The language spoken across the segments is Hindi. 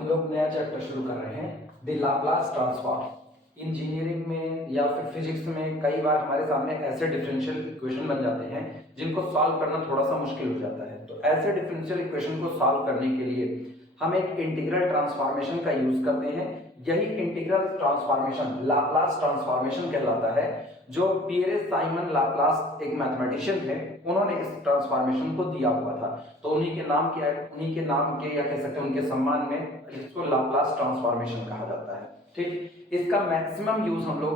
हम लोग नया चैप्टर शुरू कर रहे हैं द लाप्लास ट्रांसफॉर्म। इंजीनियरिंग में या फिर फिजिक्स में कई बार हमारे सामने ऐसे डिफरेंशियल इक्वेशन बन जाते हैं जिनको सॉल्व करना थोड़ा सा मुश्किल हो जाता है। तो ऐसे डिफरेंशियल इक्वेशन को सॉल्व करने के लिए हम एक इंटीग्रल ट्रांसफॉर्मेशन का यूज करते हैं। यही इंटीग्रल ट्रांसफॉर्मेशन लाप्लास ट्रांसफॉर्मेशन कहलाता है। जो पियरे साइमन लाप्लास एक मैथमेटिशियन थे, उन्होंने इस ट्रांसफॉर्मेशन को दिया हुआ था। तो उन्हीं के नाम क्या है, उन्हीं के नाम के या कह सकते हैं उनके सम्मान में इसको लाप्लास ट्रांसफॉर्मेशन कहा जाता है। ठीक, इसका मैक्सिमम यूज हम लोग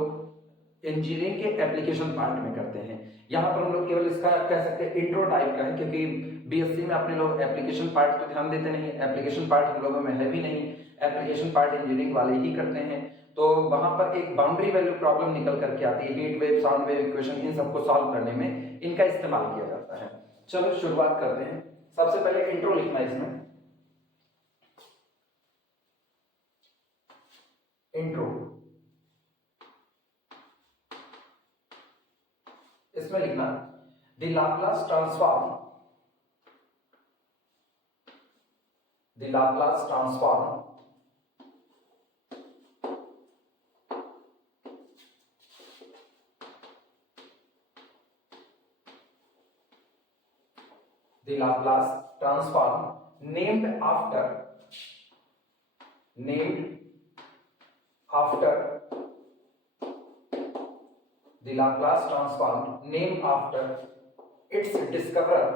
इंजीनियरिंग के एप्लीकेशन पार्ट में करते हैं। यहाँ पर हम लोग केवल इसका कह सकते हैं इंट्रो टाइप का है, क्योंकि बीएससी में अपने लोग एप्लीकेशन पार्ट पे ध्यान देते नहीं, एप्लीकेशन पार्ट हम लोगों में है भी नहीं, एप्लीकेशन पार्ट इंजीनियरिंग वाले ही करते हैं। तो वहां पर एक बाउंड्री वैल्यू प्रॉब्लम निकल करके आती है, heat wave sound wave equation, इन सबको सॉल्व करने में इनका इस्तेमाल किया जाता है। चलो शुरुआत करते हैं। सबसे पहले इंट्रो लिखना है इसमें, इंट्रो। इसमें लिखना the Laplace transform, the Laplace transform the Laplace transform named after the Laplace transform named after its discoverer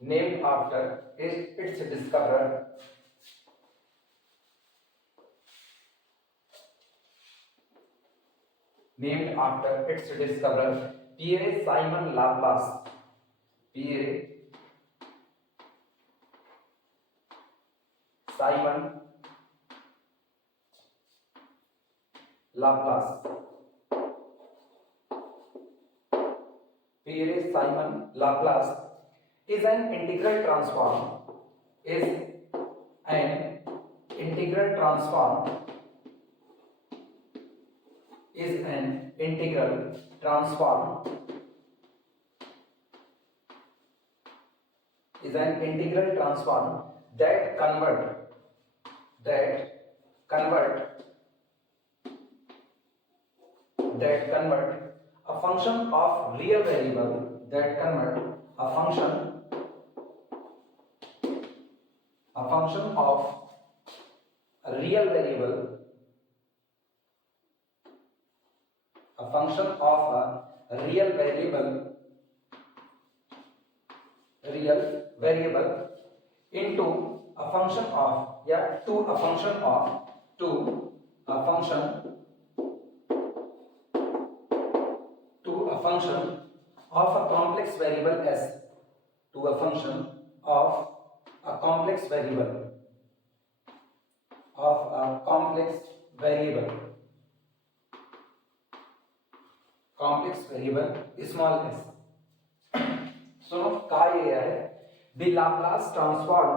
named after its discoverer named after its discoverer Pierre Simon Laplace. Pierre Simon Laplace. Pierre Simon Laplace is an integral transform. Is an integral transform. Is an integral transform. Is an integral transform that convert a function of real variable a function of a real variable into a function of to a function of a complex variable s, to a function of a complex variable small s। सुनो कहा गया है the Laplace transform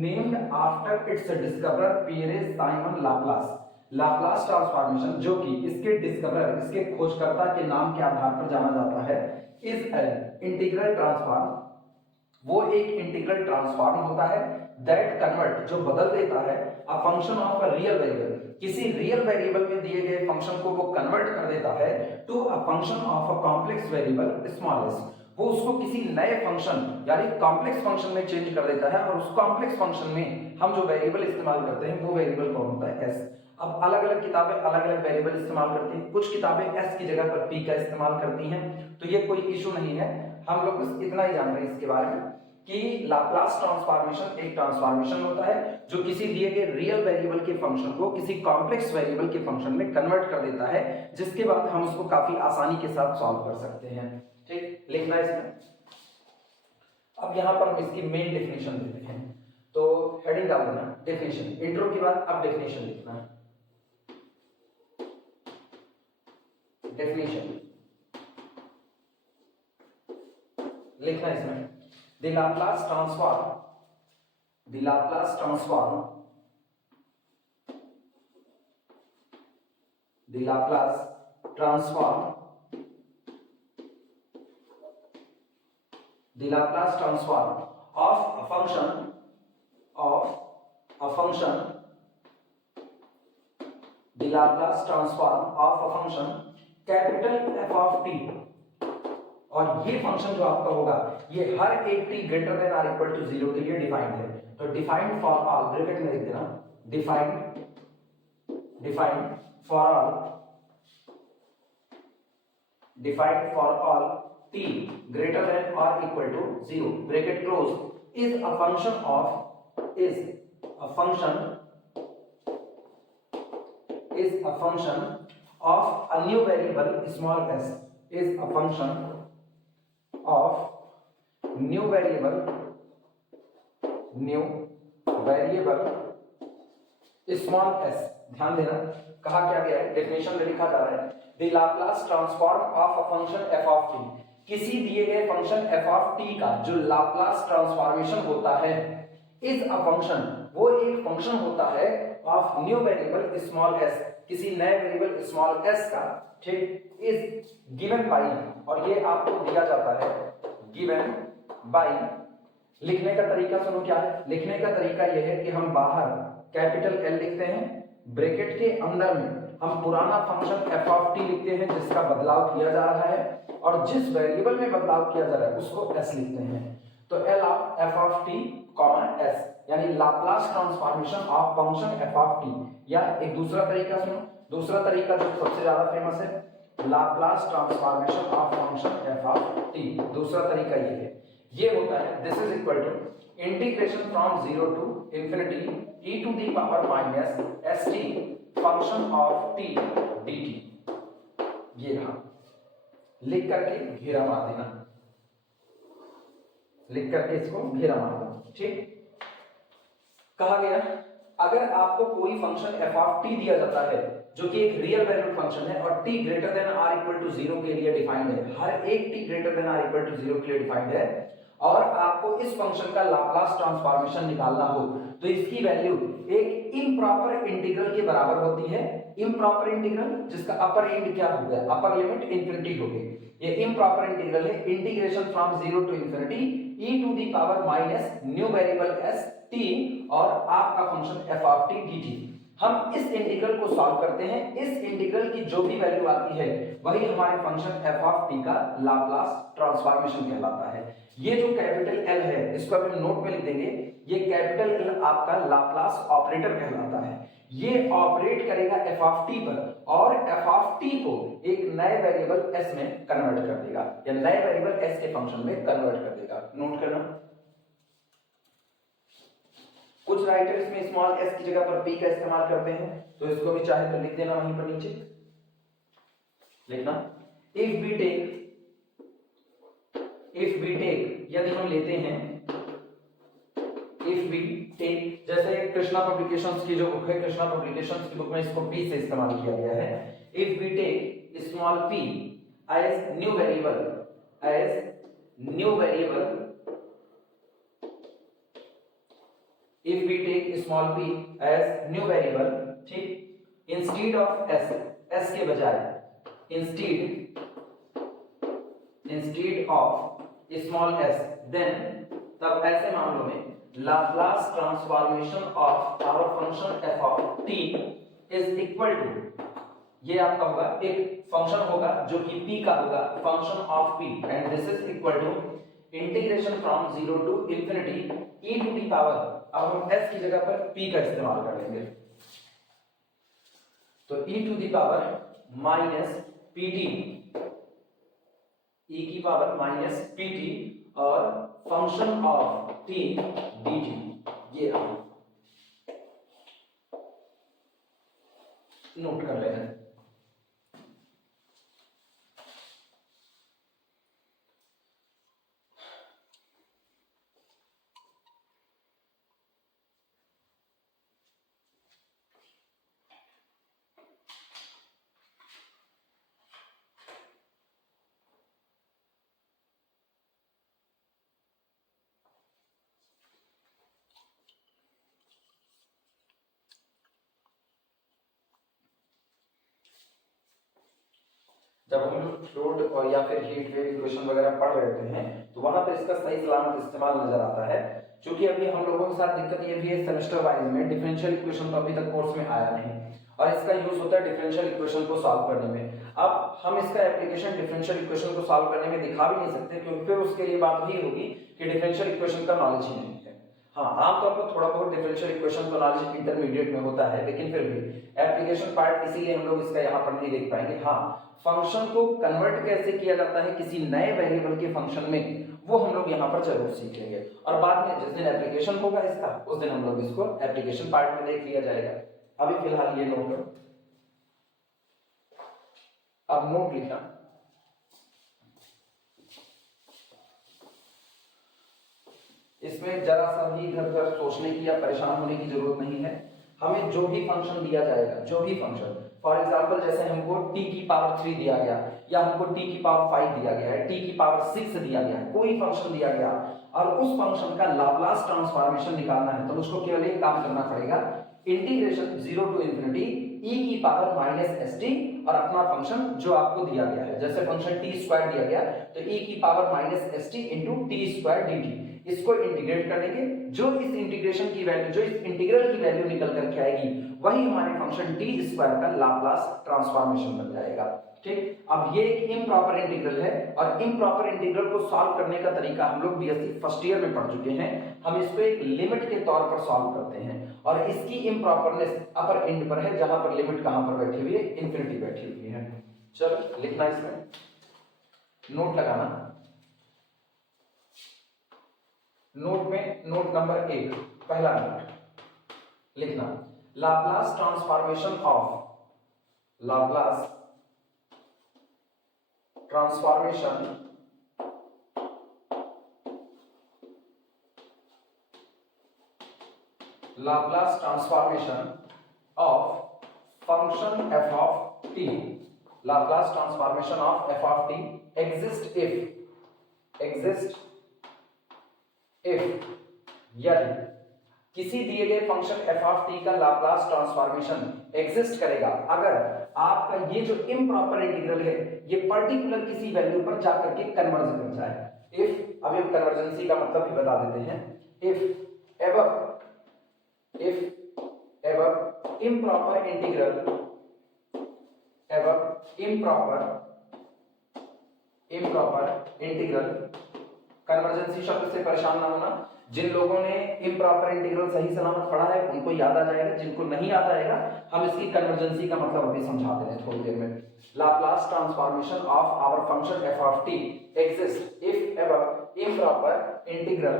named after it's discoverer Pierre Simon Laplace. Laplace transformation जो कि इसके डिस्कवरर, इसके खोजकर्ता के नाम के आधार पर जाना जाता है, इज एन इंटीग्रल ट्रांसफॉर्म। वो एक इंटीग्रल ट्रांसफॉर्म होता है दैट कन्वर्ट, जो बदल देता है अ function of a real variable, किसी रियल वेरिएबल में दिए गए फंक्शन को वो कन्वर्ट कर देता है to a function of a complex variable small S. वो उसको किसी नए फंक्शन यानी कॉम्प्लेक्स फंक्शन में चेंज कर देता है, और उस कॉम्प्लेक्स फंक्शन में हम जो वेरिएबल इस्तेमाल करते हैं वो वेरिएबल कौन होता है, एस। अब अलग अलग किताबें अलग अलग वेरिएबल इस्तेमाल करती हैं, कुछ किताबें एस की जगह पर पी का इस्तेमाल करती हैं, तो ये कोई इशू नहीं है। हम लोग बस इतना ही जान रहे हैं इसके बारे में कि लाप्लास ट्रांसफॉर्मेशन एक ट्रांसफॉर्मेशन होता है जो किसी दिए गए रियल वेरिएबल के फंक्शन को किसी कॉम्प्लेक्स वेरिएबल के फंक्शन में कन्वर्ट कर देता है, जिसके बाद हम उसको काफी आसानी के साथ सॉल्व कर सकते हैं। ठीक, लिखना है इसमें। अब यहां पर हम इसकी मेन डेफिनेशन देते हैं, तो हेडिंग डाल देना डेफिनेशन, इंट्रो के बाद अब डेफिनेशन लिखना है। डेफिनेशन लिखना है इसमें the Laplace transform the Laplace transform of a function, the Laplace transform of a function capital F of t, और ये फंक्शन जो आपका होगा ये हर एक t greater than or equal to 0 के लिए डिफाइंड है। तो डिफाइंड फॉर ऑल, ब्रैकेट में लिख देना, defined for all t greater than or equal to 0 bracket close is a function of a new variable small s, is a function of new variable small s। ध्यान देना कहा क्या गया है, डेफिनेशन में लिखा जा रहा है the Laplace transform of a function f of t, किसी दिए गए फंक्शन f ऑफ t का जो लाप्लास ट्रांसफॉर्मेशन होता है इज अ फंक्शन, वो एक फंक्शन होता है of new variable small s, किसी नए वेरिएबल स्मॉल s का, ठीक, इज गिवन बाय, और ये आपको दिया जाता है गिवन बाय। लिखने का तरीका सुनो क्या है, लिखने का तरीका यह है कि हम बाहर कैपिटल L लिखते हैं, ब्रैकेट के अंदर में हम पुराना फंक्शन f ऑफ t लिखते हैं जिसका बदलाव किया जा रहा है, और जिस वेरिएबल में बदलाव किया जा रहा है उसको s लिखते हैं। तो L of f of t s, यानी Laplace transformation of function f of t। या एक दूसरा तरीका सुनो, दूसरा तरीका जो सबसे ज्यादा फेमस है, Laplace transformation of function f of t, दूसरा तरीका ये है, ये होता है this is equal to integration from 0 to infinity e to the power minus st function of t dt। ये रहा, लिख करके घेरा मार देना, लिख करके इसको घेरा मार देना, ठीक। कहा गया अगर आपको कोई फंक्शन f ऑफ t दिया जाता है जो कि एक रियल वैल्यूड फंक्शन है और t greater than r equal to 0 के लिए डिफाइंड है, हर एक t greater than r equal to 0 के लिए डिफाइंड है, और आपको इस फंक्शन का लाप्लास ट्रांसफॉर्मेशन निकालना हो तो इसकी वैल्यू एक इम्प्रॉपर इंटीग्रल के बराबर होती है। इम्प्रॉपर इंटीग्रल जिसका अपर एंड क्या हो गया, अपर लिमिट इंफिनिटी हो गई, ये इम्प्रॉपर इंटीग्रल है integration from 0 to infinity e to the power minus new variable s t और आपका function f of t dt। हम इस इंटीग्रल को सॉल्व करते हैं, इस इंटीग्रल की जो भी वैल्यू आती है वही हमारे फंक्शन f ऑफ t का लाप्लास ट्रांसफॉर्मेशन कहलाता है। ये जो कैपिटल L है इसको हम नोट में लिख देंगे, ये कैपिटल L आपका लाप्लास ऑपरेटर कहलाता है, ये ऑपरेट करेगा f ऑफ t पर और f ऑफ t को एक नए वेरिएबल s में कन्वर्ट कर देगा, या नए वेरिएबल s के फंक्शन में कन्वर्ट कर देगा। नोट करना, कुछ राइटर इसमें स्मॉल s की जगह पर p का इस्तेमाल करते हैं, तो इसको भी चाहे तो लिख देना वहीं पर नीचे लिखना। इफ वी टेक यदि हम लेते हैं, इफ वी टेक, जैसे कृष्णा पब्लिकेशंस की जो बुक है, कृष्णा पब्लिकेशंस की बुक में इसको p से इस्तेमाल किया गया है। If we take small p as new variable, if we take small p as new variable, ठीक, instead of s के बजाय instead of small s, then तब ऐसे मामलों में Laplace transformation of our function f of t is equal to, ये आपका होगा एक फंक्शन होगा जो कि p का होगा, function of p, and this is equal to integration from 0 to infinity e to the power, अब हम s की जगह पर p का इस्तेमाल कर लेंगे, तो e to the power minus pt, e की पावर माइनस pt और फंक्शन ऑफ t dt। ये नोट कर लेना। जब हम लोग फ्लूइड और या फिर हीट वेव इक्वेशन वगैरह पढ़ रहे होते हैं तो वहां पर इसका सही सलामत इस्तेमाल नजर आता है। क्योंकि अभी हम लोगों के साथ दिक्कत ये भी है सेमेस्टर वाइज में डिफरेंशियल इक्वेशन तो अभी तक कोर्स में आया नहीं और इसका यूज होता है डिफरेंशियल इक्वेशन को सॉल्व करने में। अब हम इसका एप्लीकेशन डिफरेंशियल इक्वेशन को सॉल्व करने में दिखा भी नहीं सकते क्योंकि फिर उसके लिए बात वही होगी कि डिफरेंशियल इक्वेशन का नॉलेज ही नहीं है। हाँ, आमतौर पर थोड़ा बहुत डिफरेंशियल इक्वेशन का नॉलेज इंटरमीडिएट में होता है, लेकिन फिर भी एप्लीकेशन पार्ट इसीलिए हम लोग इसका यहाँ पर नहीं देख पाएंगे। हाँ, फंक्शन को कन्वर्ट कैसे किया जाता है किसी नए वेरिएबल के फंक्शन में, वो हम लोग यहाँ पर जरूर सीखेंगे और बाद में जिस दिन एप्लीकेशन होगा इसका उस दिन हम लोग इसको एप्लीकेशन पार्ट में देख लिया जाएगा। अभी फिलहाल ये नोट करो, अब नोट लिखा। इसमें जरा सा भी इधर उधर सोचने की या परेशान होने की जरूरत नहीं है। हमें जो भी फंक्शन दिया जाएगा, जो भी फंक्शन, फॉर एग्जांपल जैसे हमको t की पावर 3 दिया गया या हमको t की पावर 5 दिया गया है, t की पावर 6 दिया गया है, कोई फंक्शन दिया गया और उस फंक्शन का लाप्लास ट्रांसफॉर्मेशन निकालना है तो उसको केवल एक काम करना पड़ेगा, इंटीग्रेशन 0 टू इंफिनिटी e की पावर माइनस st और अपना फंक्शन जो आपको दिया गया है, जैसे फंक्शन t स्क्वायर दिया गया तो e की power minus st into T square dt, इसको इंटीग्रेट कर देंगे। जो इस इंटीग्रेशन की वैल्यू, जो इस इंटीग्रल की वैल्यू निकल करके आएगी वही हमारे फंक्शन टी स्क्वायर का लाप्लास ट्रांसफॉर्मेशन बन जाएगा। ठीक, अब ये एक इम्प्रॉपर इंटीग्रल है और इम्प्रॉपर इंटीग्रल को सॉल्व करने का तरीका हम लोग बीएससी फर्स्ट ईयर में पढ़ चुके हैं। हम इसको एक लिमिट के तौर पर सॉल्व करते हैं और इसकी इम्प्रॉपरनेस अपर एंड पर है, जहां पर लिमिट कहां पर बैठी हुई है, इंफिनिटी बैठी हुई है। चलो लिखना, इसमें नोट लगाना। नोट में नोट नंबर 1, पहला नोट लिखना, Laplace transformation of, Laplace transformation Laplace transformation of function f of t, Laplace transformation of f of t exist if यदि किसी दिए गए फंक्शन f of t का लाप्लास ट्रांसफॉर्मेशन एग्जिस्ट करेगा, अगर आपका ये जो इम्प्रॉपर इंटीग्रल है ये पर्टिकुलर किसी वैल्यू पर जाकर के कन्वर्ज कर जाए। इफ, अभी हम कन्वर्जेंसी का मतलब भी बता देते हैं। इफ एवर इम्प्रॉपर इंटीग्रल, कन्वर्जेंसी शब्द से परेशान ना होना। जिन लोगों ने इम्प्रॉपर इंटीग्रल सही सलामत पढ़ा है उनको याद आ जाएगा, जिनको नहीं याद आएगा हम इसकी कन्वर्जेंसी का मतलब अभी समझा देंगे थोड़ी देर में। Laplace transformation of our function f of t exists if ever improper integral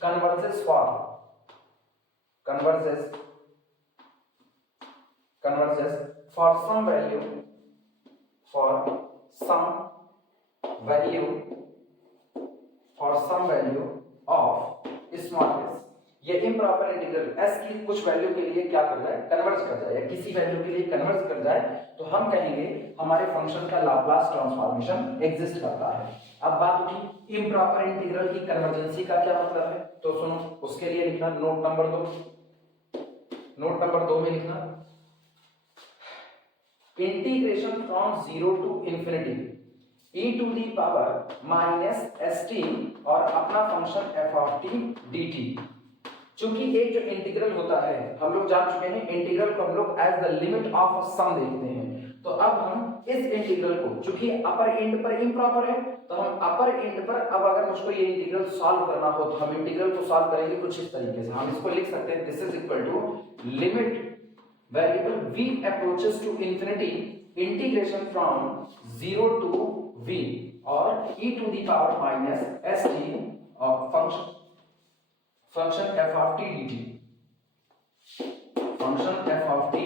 converges for some value of small s। ये इम्प्रॉपर इंटीग्रल s की कुछ वैल्यू के लिए क्या कर जाए, कन्वर्ज कर जाए, या किसी वैल्यू के लिए कन्वर्ज कर जाए तो हम कहेंगे हमारे फंक्शन का लाप्लास ट्रांसफॉर्मेशन एग्जिस्ट करता है। अब बात उठी इम्प्रॉपर इंटीग्रल की कन्वर्जेंसी का क्या मतलब है, तो सुनो, उसके लिए लिखना नोट नंबर 2 में लिखना, integration from 0 to infinity e to the power minus st और अपना function f of t dt। चूंकि एक जो इंटीग्रल होता है हम लोग जान चुके हैं, इंटीग्रल को हम लोग as the limit of some देखते हैं, तो अब हम इस इंटीग्रल को, चूंकि अपर एंड पर इम्प्रॉपर है तो हम अपर एंड पर, अब अगर मुझको ये इंटीग्रल सॉल्व करना हो तो हम इंटीग्रल को सॉल्व करेंगे कुछ इस तरीके से। हम इसको लिख सकते हैं, this is equal to limit variable v approaches to infinity integration from 0 to v और e to the power minus st और function f of t dt, function f of t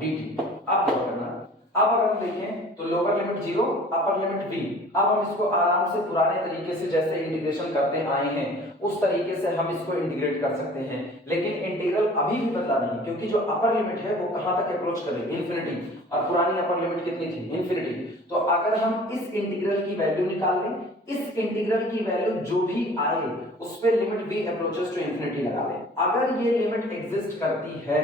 dt। अब क्या करना, अब अगर हम देखें तो lower limit 0, upper limit v। अब हम इसको आराम से पुराने तरीके से जैसे इंटीग्रेशन करते आए हैं उस तरीके से हम इसको इंटीग्रेट कर सकते हैं, लेकिन इंटीग्रल अभी भी बदला नहीं, क्योंकि जो अपर लिमिट है वो कहां तक अप्रोच करेगी, इंफिनिटी, और पुरानी अपर लिमिट कितनी थी, इंफिनिटी। तो अगर हम इस इंटीग्रल की वैल्यू निकाल लें, इस इंटीग्रल की वैल्यू जो भी आए उस पे limit v approaches to infinity लगा लें। अगर ये लिमिट एग्जिस्ट करती है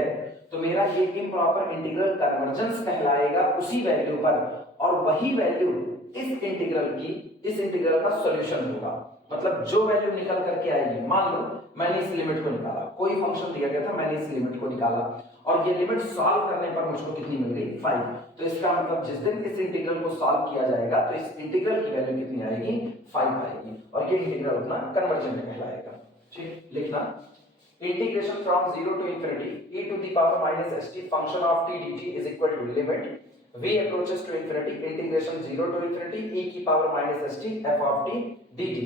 तो मेरा ये इम्प्रॉपर इंटीग्रल कन्वर्जेंस कहलाएगा उसी वैल्यू पर, और वही वैल्यू इस इंटीग्रल का सॉल्यूशन होगा। मतलब जो वैल्यू निकल करके आएगी, मान लो मैंने इस लिमिट को निकाला, कोई फंक्शन दिया गया था, मैंने इस लिमिट को निकाला और ये लिमिट सॉल्व करने पर मुझको कितनी मिल गई 5। तो इसका मतलब जिस दिन इस इंटीग्रल को सॉल्व किया जाएगा तो इस इंटीग्रल की वैल्यू कितनी आएगी 5 आएगी, और ये इंटीग्रल अपना कन्वर्जेंट कहलाएगा। ठीक, लिखना integration from 0 to infinity e to the power minus st function of t dt is equal to limit v approaches to infinity integration 0 to infinity e की power minus st f of t dt।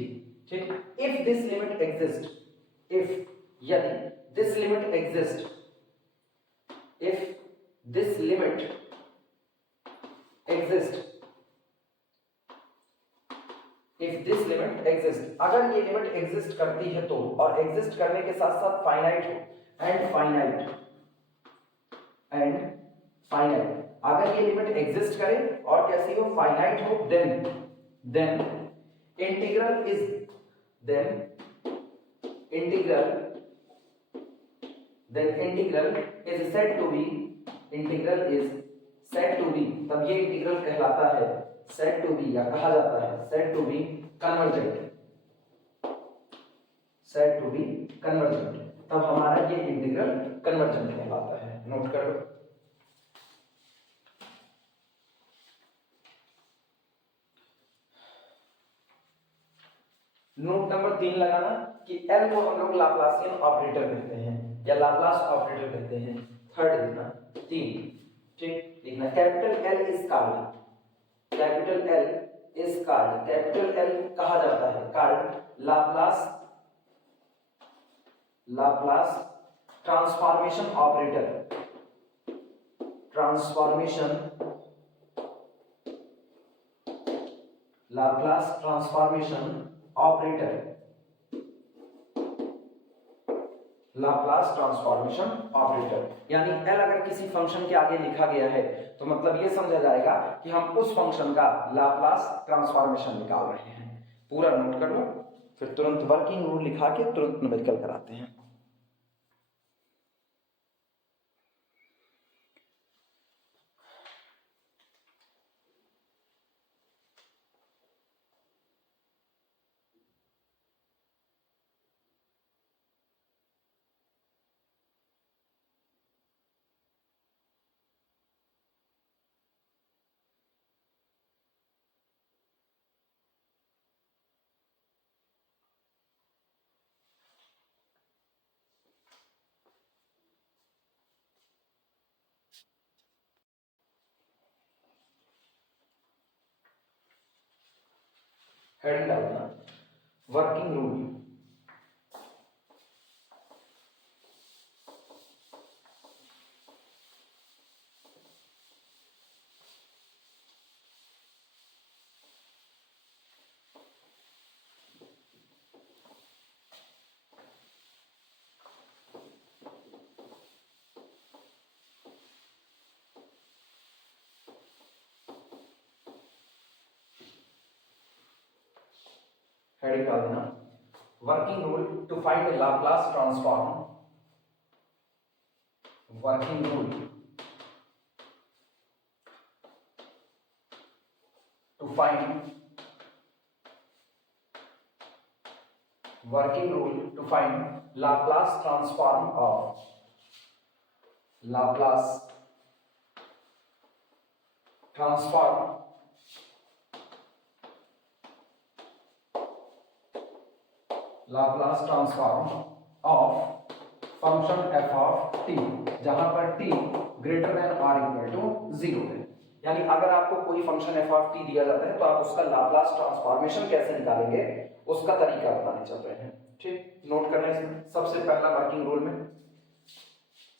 ठीक, if this limit exists, if यदि this limit exists, if this limit exists, if this limit exists, अगर ये लिमिट एग्जिस्ट करती है तो, और एग्जिस्ट करने के साथ साथ फाइनाइट हो, एंड फाइनाइट, अगर ये लिमिट एग्जिस्ट करे और कैसी हो, फाइनाइट हो, then integral is said to be, तब ये इंटीग्रल कहलाता है said to be, या कहा जाता है said to be convergent, तब हमारा ये इंटीग्रल कन्वर्जेंट कहलाता है। नोट कर लो। नोट नंबर 3 लगाना कि L को हम लोग लाप्लासियन ऑपरेटर कहते हैं या लाप्लास ऑपरेटर कहते हैं। थर्ड लिखना 3। ठीक, लिखना capital L is called, capital L कहा जाता है called Laplace transformation operator, Laplace transformation operator, यानी L अगर किसी फंक्शन के आगे लिखा गया है तो मतलब ये समझा जाएगा कि हम उस फंक्शन का लाप्लास ट्रांसफॉर्मेशन निकाल रहे हैं। पूरा नोट कर लो, फिर तुरंत वर्किंग रूल लिखा के तुरंत न्यूमेरिकल कराते हैं। हेडिंग डालना वर्किंग रूल। हेडिंग डाल देना working rule to find Laplace transform, working rule to find Laplace transform of Laplace transform of function f of t, जहां पर t ग्रेटर देन और इक्वल टू 0 है। यानी अगर आपको कोई फंक्शन f ऑफ t दिया जाता है तो आप उसका लाप्लास ट्रांसफॉर्मेशन कैसे निकालेंगे उसका तरीका बताने चल रहे हैं। ठीक, नोट करना इसमें सबसे पहला वर्किंग रूल में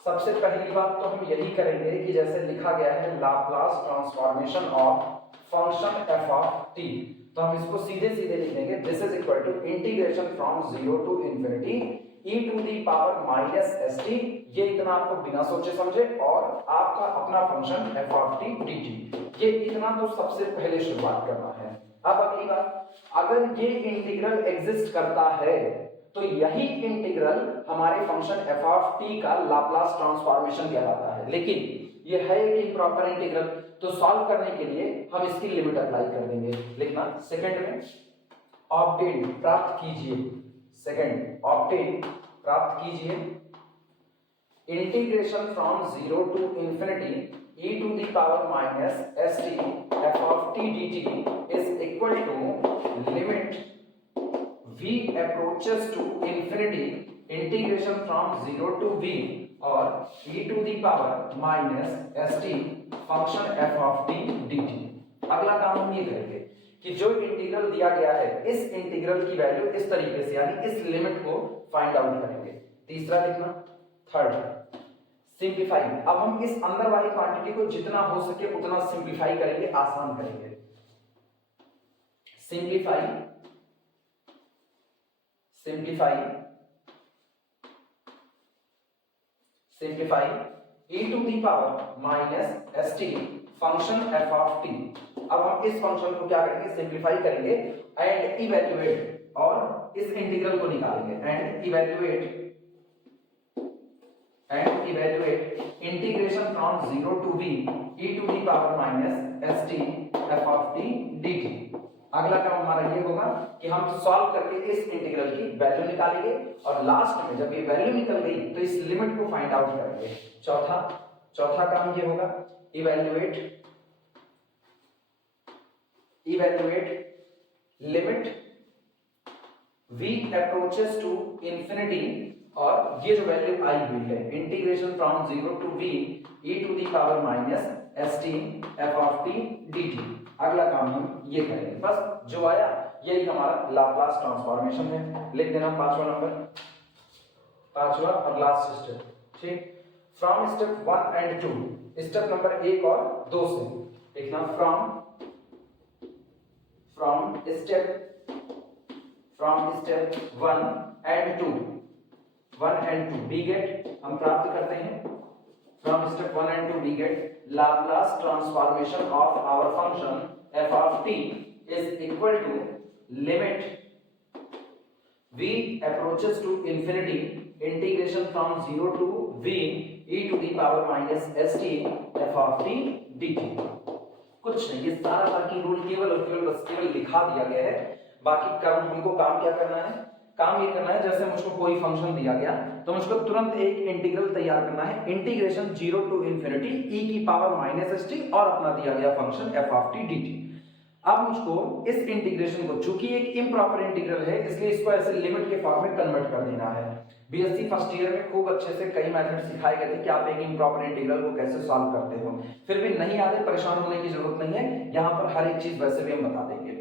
सबसे पहली बात तो हम यही करेंगे कि जैसे लिखा गया है Laplace transformation of function f of t, तो हम इसको सीधे सीधे लिख देंगे this is equal to integration from 0 to infinity e to the power minus st, ये इतना आपको बिना सोचे समझे, और आपका अपना function f of t dt, ये इतना तो सबसे पहले शुरुआत करना है। अब अगली बात, अगर ये इंटीग्रल एग्जिस्ट करता है तो यही इंटीग्रल हमारे फंक्शन एफ ऑफ टी का लाप्लास ट्रांसफॉर्मेशन कहलाता है। लेकिन ये है एक इम्प्रॉपर इंटीग्रल, तो सॉल्व करने के लिए हम इसकी लिमिट अप्लाई कर देंगे। लिखना सेकंड में ऑब्टेन प्राप्त कीजिए, सेकंड ऑब्टेन प्राप्त कीजिए integration from 0 to infinity e to the power minus st f of t dt is equal to limit v approaches to infinity integration from 0 to v और e to the power minus st function f of t dt। अगला काम हम ये करेंगे कि जो इंटीग्रल दिया गया है इस इंटीग्रल की वैल्यू इस तरीके से यानी इस लिमिट को फाइंड आउट करेंगे। तीसरा लिखना थर्ड सिंप्लीफाई। अब हम इस अंदर वाली क्वांटिटी को जितना हो सके उतना सिंप्लीफाई करेंगे, आसान करेंगे। Simplify simplify simplify e to the power minus st function f of t। अब हम इस फंक्शन को क्या करेंगे, सिंप्लीफाई करेंगे एंड इवैल्यूएट, और इस इंटीग्रल को निकालेंगे and evaluate integration from 0 to v e to the power minus st f of t dt। अगला काम हमारा ये होगा कि हम सॉल्व करके इस इंटीग्रल की वैल्यू निकालेंगे और लास्ट में जब ये वैल्यू निकल गई तो इस लिमिट को फाइंड आउट करेंगे। चौथा काम ये होगा evaluate limit v approaches to infinity, और ये जो वैल्यू आई हुई है integration from 0 to v e to the power minus st f of t dt। अगला काम हम ये करेंगे, बस जो आया यही हमारा लाप्लास ट्रांसफॉर्मेशन है। लिख देना पांचवा और लास्ट स्टेप, ठीक। From step 1 and 2, step number 1 और 2 से लिखना from step 1 and 2 we get हम प्राप्त करते हैं from step 1 and 2 we get Laplace transformation of our function f of t is equal to limit v approaches to infinity integration from 0 to v e to the power minus st f of t dt। कुछ नहीं, ये सारा वर्किंग रूल केवल लिखा दिया गया है। बाकी काम हमको काम क्या करना है, काम ये करना है जैसे मुझको कोई फंक्शन दिया गया तो मुझको तुरंत एक इंटीग्रल तैयार करना है, इंटीग्रेशन 0 टू इंफिनिटी e की पावर माइनस st और अपना दिया गया function f of t dt। अब मुझको इस इंटीग्रेशन को, चूंकि एक इम्प्रॉपर इंटीग्रल है इसलिए इसको ऐसे लिमिट के फॉर्म में कन्वर्ट कर देना है। बीएससी फर्स्ट ईयर में खूब अच्छे से कई मेथड सिखाए गए थे कि आप एक इम्प्रॉपर इंटीग्रल को कैसे सॉल्व करते हो। फिर भी नहीं आते परेशान होने की जरूरत नहीं है, यहाँ पर हर एक चीज वैसे भी हम बता देंगे।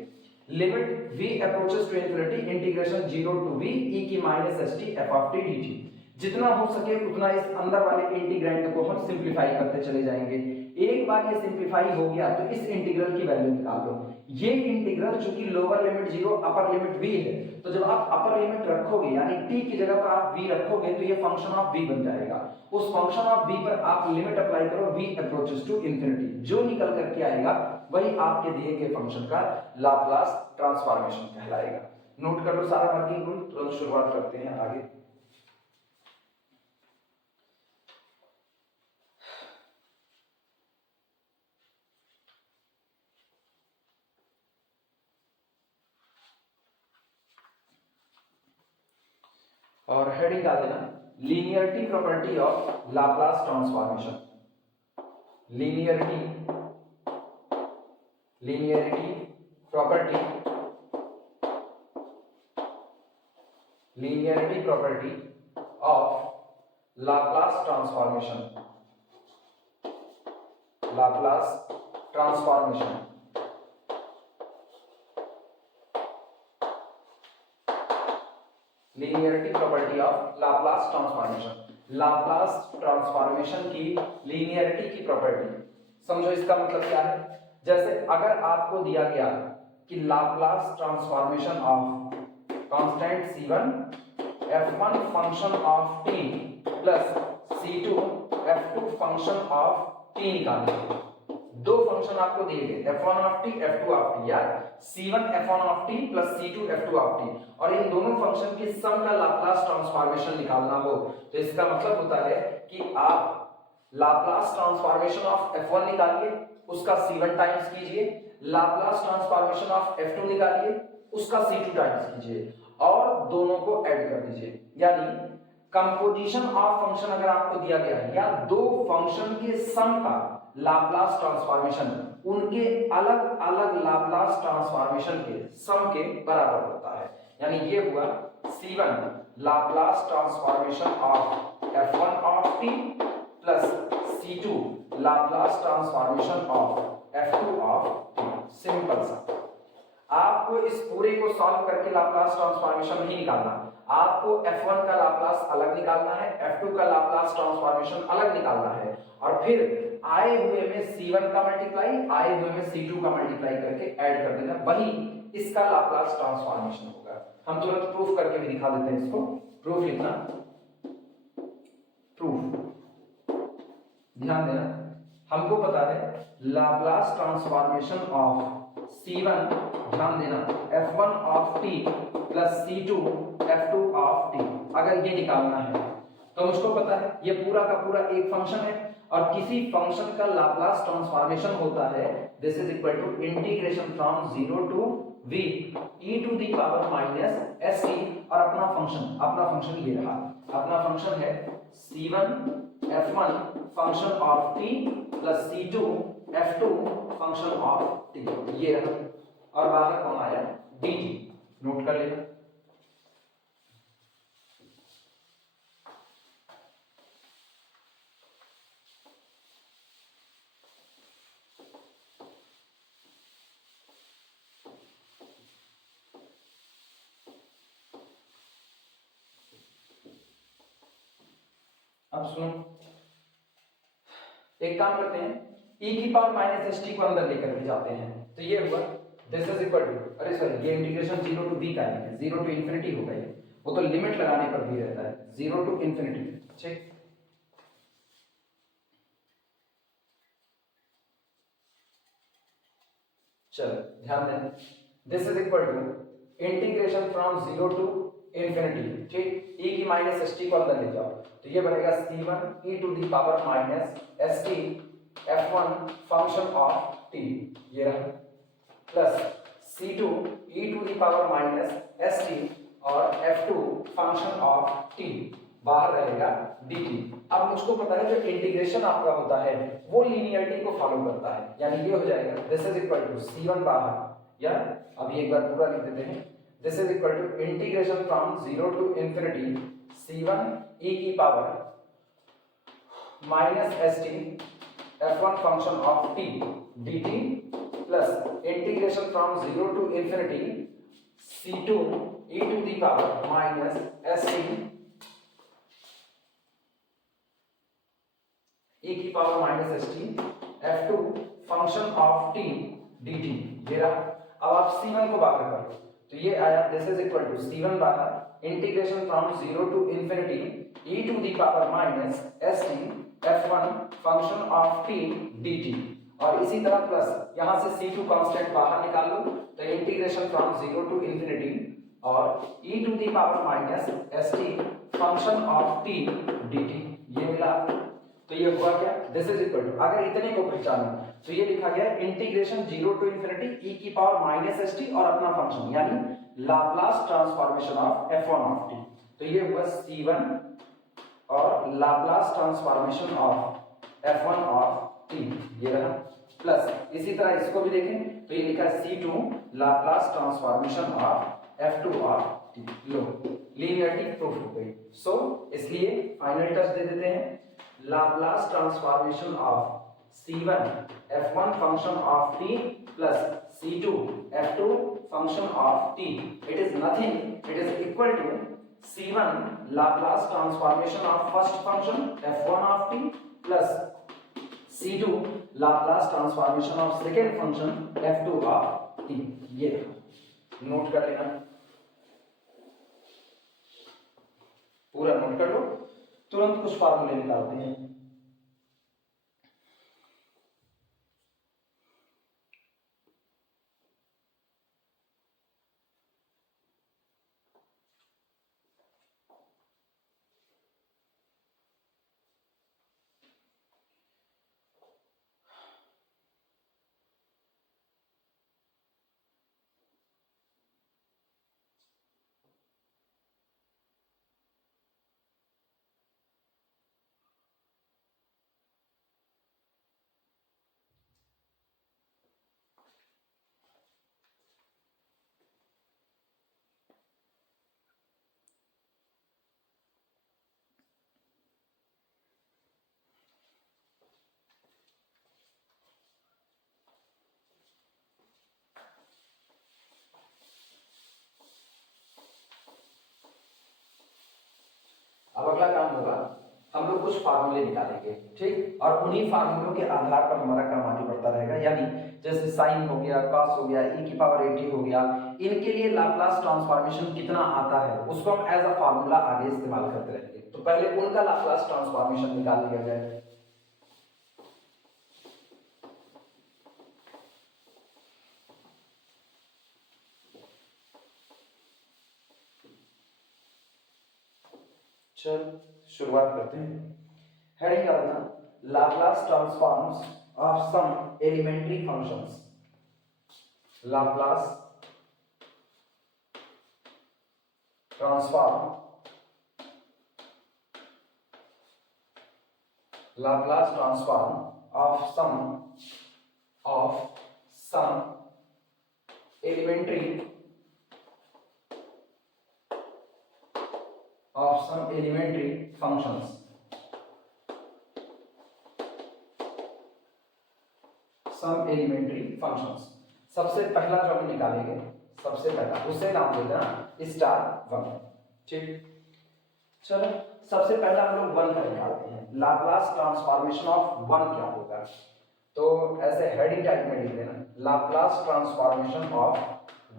Limit v approaches to infinity integration 0 to v e की minus st f of t dt। जितना हो सके उतना इस अंदर वाले इंटीग्रैंड को हम सिंप्लीफाई करते चले जाएंगे। एक बार ये सिंप्लीफाई हो गया तो इस इंटीग्रल की वैल्यू निकाल लो। ये इंटीग्रल चूंकि lower limit 0 upper limit v है, तो जब आप अपर लिमिट रखोगे यानी t की जगह पर आप v रखोगे तो ये फंक्शन ऑफ v बन जाएगा। उस फंक्शन ऑफ v पर आप लिमिट अप्लाई करो v अप्रोचेस टू इंफिनिटी, जो निकल करके आएगा वही आपके दिए गए फंक्शन का लाप्लास ट्रांसफॉर्मेशन कहलाएगा। नोट कर लो सारा वर्किंग रूल, तुरंत शुरुआत करते हैं आगे। और हेडिंग डाल देना linearity property of Laplace transformation. Linearity property of Laplace transformation. Linearity property of Laplace transformation. Laplace transformation की लीनियरिटी की प्रॉपर्टी समझो। इसका मतलब क्या है, जैसे अगर आपको दिया गया कि Laplace transformation of constant c1 f1 function of t plus c2 f2 function of t निकालेंगे। दो फंक्शन आपको दिए गए f1 of t f2 of t, या c1 f1 of t plus c2 f2 of t, और इन दोनों फंक्शन के सम का लाप्लास ट्रांसफॉर्मेशन निकालना हो तो इसका मतलब होता है कि आप लाप्लास ट्रांसफॉर्मेशन ऑफ f1 निकालिए, उसका c1 टाइम्स कीजिए, लाप्लास ट्रांसफॉर्मेशन ऑफ f2 निकालिए, उसका c2 टाइम्स कीजिए और दोनों को ऐड कर दीजिए। यानी कंपोजिशन ऑफ फंक्शन अगर आपको दिया गया है या दो फंक्शन के सम का लाप्लास ट्रांसफॉर्मेशन उनके अलग अलग लाप्लास ट्रांसफॉर्मेशन के सम के बराबर होता है। यानी ये हुआ c1 Laplace transformation of f1 of t plus c2 Laplace transformation of f2 of t। Simple सा। आपको इस पूरे को सॉल्व करके लाप्लास ट्रांसफॉर्मेशन नहीं निकालना, आपको f1 का लाप्लास अलग निकालना है, f2 का लाप्लास ट्रांसफॉर्मेशन अलग निकालना है, और फिर आए हुए में c1 का मल्टीप्लाई आए हुए में c2 का मल्टीप्लाई करके ऐड कर देना, वही इसका लाप्लास ट्रांसफॉर्मेशन होगा। हम तुरंत प्रूफ करके भी दिखा देते हैं इसको। प्रूफ लिखना, प्रूफ, ध्यान देना, हमको पता है लाप्लास ट्रांसफॉर्मेशन ऑफ c1, ध्यान देना, f1 of t plus c2 f2 of t, अगर ये निकालना है तो मुझको पता है ये पूरा का पूरा एक फंक्शन है और किसी फंक्शन का लाप्लास ट्रांसफॉर्मेशन होता है this is equal to integration from 0 to v e to the power minus st, और अपना फंक्शन ये रहा, अपना फंक्शन है c1 f1 function of t plus c2 f2 function of t, ये रहा, और बाहर कौन आया dt, नोट कर लेना। अब सुनो, एक काम करते हैं, e की पावर माइनस st को अंदर लेकर के जाते हैं, तो ये हुआ दिस इज इक्वल टू, अरे सॉरी ये इंटीग्रेशन 0 टू v का है, 0 टू इंफिनिटी होगा ये, वो तो लिमिट लगाने पर भी रहता है, 0 टू इंफिनिटी, ठीक। चलो ध्यान देना, this is equal to integration from 0 to infinity, ठीक, e की माइनस st को अंदर ले जाओ, तो ये बनेगा c1 e to the power minus st f1 function of t, ये रहा, plus c2 e to the power minus st और f2 फंक्शन ऑफ t, बाहर रहेगा dt। अब मुझको पता है जो इंटीग्रेशन आपका होता है वो लीनियरिटी को फॉलो करता है, यानी ये हो जाएगा this is equal to c1 बाहर, या अभी एक बार पूरा लिख देते हैं, this is equal to integration from 0 to infinity c1 e की power minus st f1 function of t dt plus integration from 0 to infinity c2 e to the power minus st e की power minus st f2 function of t dt, ये रहा। अब आप c1 को बाहर करो तो ये आया this is equal to c1 बाहर integration from 0 to infinity e to the power minus st f1 function of t dt, और इसी तरह प्लस यहां से c2 कांस्टेंट बाहर निकाल लो तो इंटीग्रेशन फ्रॉम 0 टू इंफिनिटी और e to the power minus st function of t dt, ये मिला। तो ये हुआ क्या, दिस इज इक्वल टू, अगर इतने को पहचाना तो ये लिखा गया इंटीग्रेशन 0 टू इंफिनिटी e की पावर माइनस st और अपना फंक्शन, यानी Laplace transformation of f1 of t, तो ये हुआ c1 और Laplace transformation of f1 of t, ये रहा, प्लस इसी तरह इसको भी देखें तो ये लिखा c2 Laplace transformation of f2 of t, लो लीनियरिटी प्रूफ हो गई। सो इसलिए फाइनल टच दे देते हैं, Laplace transformation of c1 f1 function of t plus c2 f2 function of t, it is nothing, it is equal to c1 Laplace transformation of first function f1 of t plus c2 Laplace transformation of second function f2 of t, ये नोट कर लेना, पूरा नोट कर लो, तुरंत कुछ फार्मूले निकालते हैं। अगला काम होगा, हम लोग कुछ फार्मूले निकालेंगे, ठीक, और उन्हीं फार्मूलों के आधार पर हमारा काम आगे बढ़ता रहेगा। यानी जैसे साइन हो गया, कॉस हो गया, e की पावर at हो गया, इनके लिए लाप्लास ट्रांसफॉर्मेशन कितना आता है उसको हम एज अ फार्मूला आगे इस्तेमाल करते रहेंगे। तो पहले उनका लाप्लास ट्रांसफॉर्मेशन निकाल लिया जाए। चल शुरुआत करते हैं। हेडिंग क्या होगा? Laplace transforms of some elementary functions. Laplace transform of some elementary functions। some elementary functions सबसे पहला जो हम निकालेंगे, सबसे पहला उसे नाम देना स्टार वन, ठीक। चलो सबसे पहला हम लोग वन का निकालते हैं। लाप्लास ट्रांसफॉर्मेशन ऑफ वन क्या होगा? तो ऐसे हेडिंग टाइप में लिख देना, लाप्लास ट्रांसफॉर्मेशन ऑफ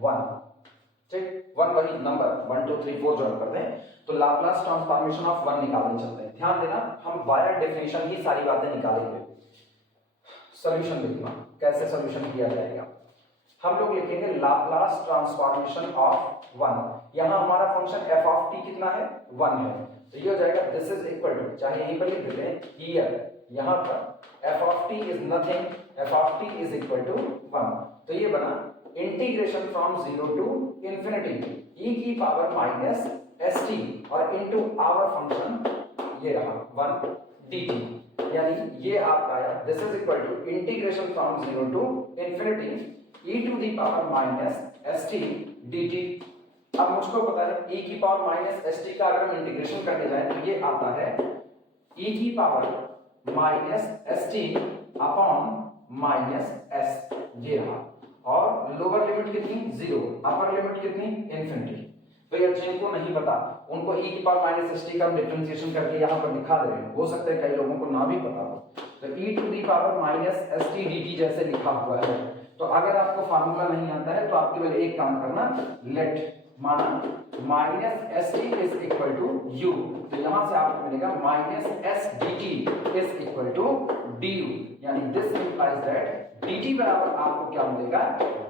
वन, ठीक। वन वही नंबर 1 2 3 4 ज्वाइन करते हैं, तो लाप्लास ट्रांसफॉर्मेशन ऑफ वन निकालने चलते हैं। ध्यान देना, हम वाया डेफिनेशन ही सारी बातें निकालेंगे। सॉल्यूशन लिखना, कैसे सॉल्यूशन किया जाएगा? हम लोग लिखेंगे लाप्लास ट्रांसफॉर्मेशन ऑफ वन। यहां हमारा फंक्शन f ऑफ t कितना है? 1 है, तो ये हो जाएगा दिस इज इक्वल टू, चाहे यहीं पर लिख देते हैं हियर, यहां पर f of t is nothing, f of t is equal to 1। तो ये बना integration from 0 to infinity e की पावर माइनस st और इनटू आवर फंक्शन ये रहा 1 dt, यानी ये आपका आया this is equal to integration from 0 to infinity e to the power minus st dt। अब मुझको पता है e की पावर माइनस st का अगर हम इंटीग्रेशन करने जाएं तो ये आता है e की power minus st upon minus s, ये रहा। और लोअर लिमिट कितनी? 0, अपर लिमिट कितनी? इंफिनिटी। भैया जिनको नहीं पता उनको e की पावर माइनस st का डिफरेंशिएशन करके यहाँ पर दिखा दे रहे हैं, हो सकता है कई लोगों को ना भी पता हो। तो e to the power minus st dt जैसे लिखा हुआ है, तो अगर आपको फार्मूला नहीं आता है तो आप केवल एक काम करना, लेट माना minus s t is equal to u, तो यहां से आपको मिलेगा minus s d t is equal to d u, यानी this implies that d t बराबर आपको क्या मिलेगा?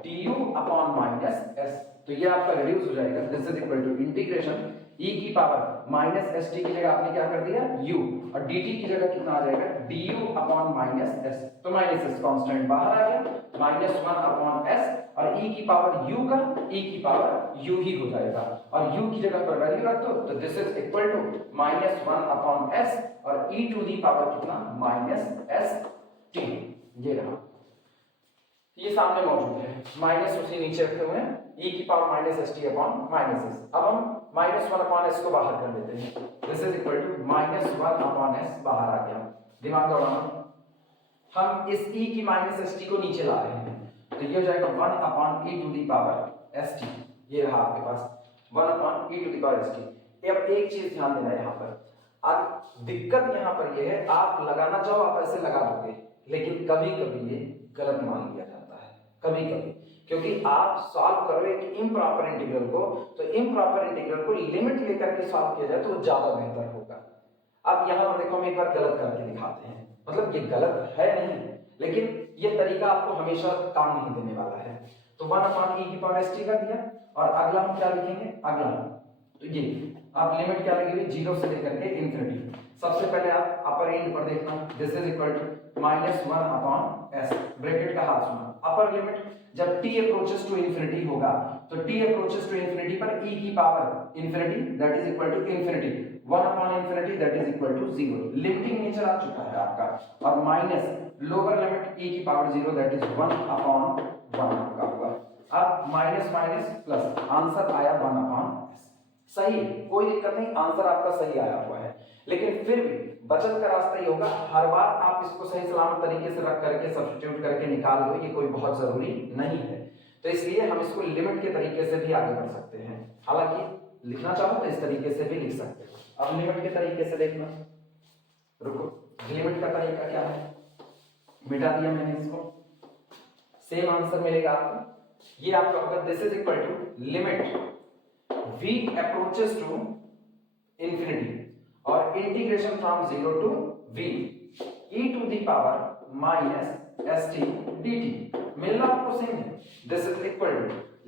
D u upon minus s. तो ये आपका रिड्यूस हो जाएगा, this is equal to integration e की पावर माइनस एस टी की जगह आपने क्या कर दिया? u, और dt की जगह कितना आ जाएगा? du upon minus s. तो माइनस एस कांस्टेंट बाहर आ गया, माइनस 1 अपॉन s, और e की पावर u का e की पावर u ही हो जाएगा, और u की जगह पर वैल्यू रख दो, तो this is equal to minus 1 upon s और e टू दी पावर कितना? माइनस s t, ये रहा, ये सामने मौजूद है, माइनस उसी नीचे रखे हुए हैं, e की power minus s T upon minus S. अब हम माइनस 1 अपॉन एस को बाहर कर देते हैं, this is equal to minus 1 upon S बाहर आ गया। दिमाग दौड़ाना, हम इस e की माइनस एस टी को नीचे ला रहे हैं, तो ये हो जाएगा 1 upon e to the power S T, ये रहा आपके पास 1 upon e to the power S T. अब एक चीज ध्यान देना है यहाँ पर, अब दिक्कत यहाँ पर ये है, आप लगाना चाहो आप ऐसे लगा दोगे, लेकिन कभी कभी ये गलत मान लिया जाता है, कभी कभी, क्योंकि आप सॉल्व करो एक इम्प्रॉपर इंटीग्रल को, तो इम्प्रॉपर इंटीग्रल को लिमिट लेकर के सॉल्व किया जाए तो ज्यादा बेहतर होगा। अब यहाँ पर देखो हम एक बार गलत करके दिखाते हैं, मतलब ये गलत है नहीं, लेकिन ये तरीका आपको हमेशा काम नहीं देने वाला है। तो 1 अपॉन e की पावर st कर दिया, और अगला हम क्या लिखेंगे? अगला तो ये आप लिमिट क्या लगेगी? 0 से लेकर के इंफिनिटी। सबसे पहले आप अपर एंड पर देखना, this is equal to minus 1 upon s, bracket का हाथ सुना, अपर लिमिट जब t अप्रोचेस टू इंफिनिटी होगा, तो t अप्रोचेस टू इंफिनिटी पर e की power infinity that is equal to infinity 1 upon infinity that is equal to 0, limiting nature आ चुका है आपका, और माइनस लोअर लिमिट e की पावर 0 दैट इज 1 अपॉन 1 आपका होगा। अब माइनस माइनस प्लस, आंसर आया 1 अपॉन s, सही, कोई दिक्कत नहीं, आंसर आपका सही आया हुआ है, लेकिन फिर भी बचत का रास्ता ये होगा, हर बार आप इसको सही सलामत तरीके से रख करके सब्स्टिट्यूट करके निकाल लो, ये कोई बहुत जरूरी नहीं है। तो इसलिए हम इसको लिमिट के तरीके से भी आगे बढ़ सकते हैं, हालांकि लिखना चाहो तो इस तरीके से भी लिख सकते हो। अब लिमिट के तरीके से देखना, रुको, लिमिट का तरीका क्या है, मिटा दिया मैंने इसको, सेम आंसर मिलेगा आपको। ये आपका होगा this is equal to limit v approaches to infinity और integration from 0 to v e to the power minus st dt। मिलना आपको सेम है। This is equal to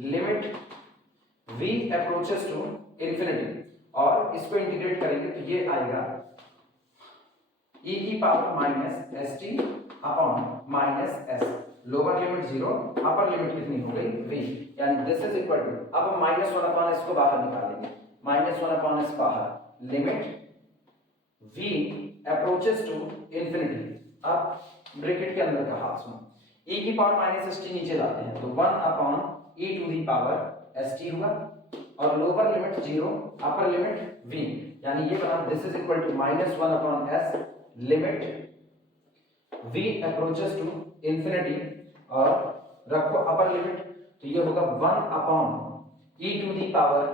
limit v approaches to infinity और इसको इंटीग्रेट करेंगे तो ये आएगा e की power minus st upon minus s, lower limit 0, upper limit कितनी हो गई v, यानी दिस इज इक्वल टू, अब हम माइनस 1 अपॉन s को बाहर निकालेंगे, माइनस 1 अपॉन s बाहर, limit v approaches to infinity, अब ब्रैकेट के अंदर का हाफ सुनो, e की पावर माइनस st नीचे लाते हैं तो 1 upon e to the power st हुआ और lower limit 0, upper limit v, यानी ये बना this is equal to minus 1 upon s limit v approaches to infinity और रखो अपर लिमिट, तो ये होगा 1 upon e to the power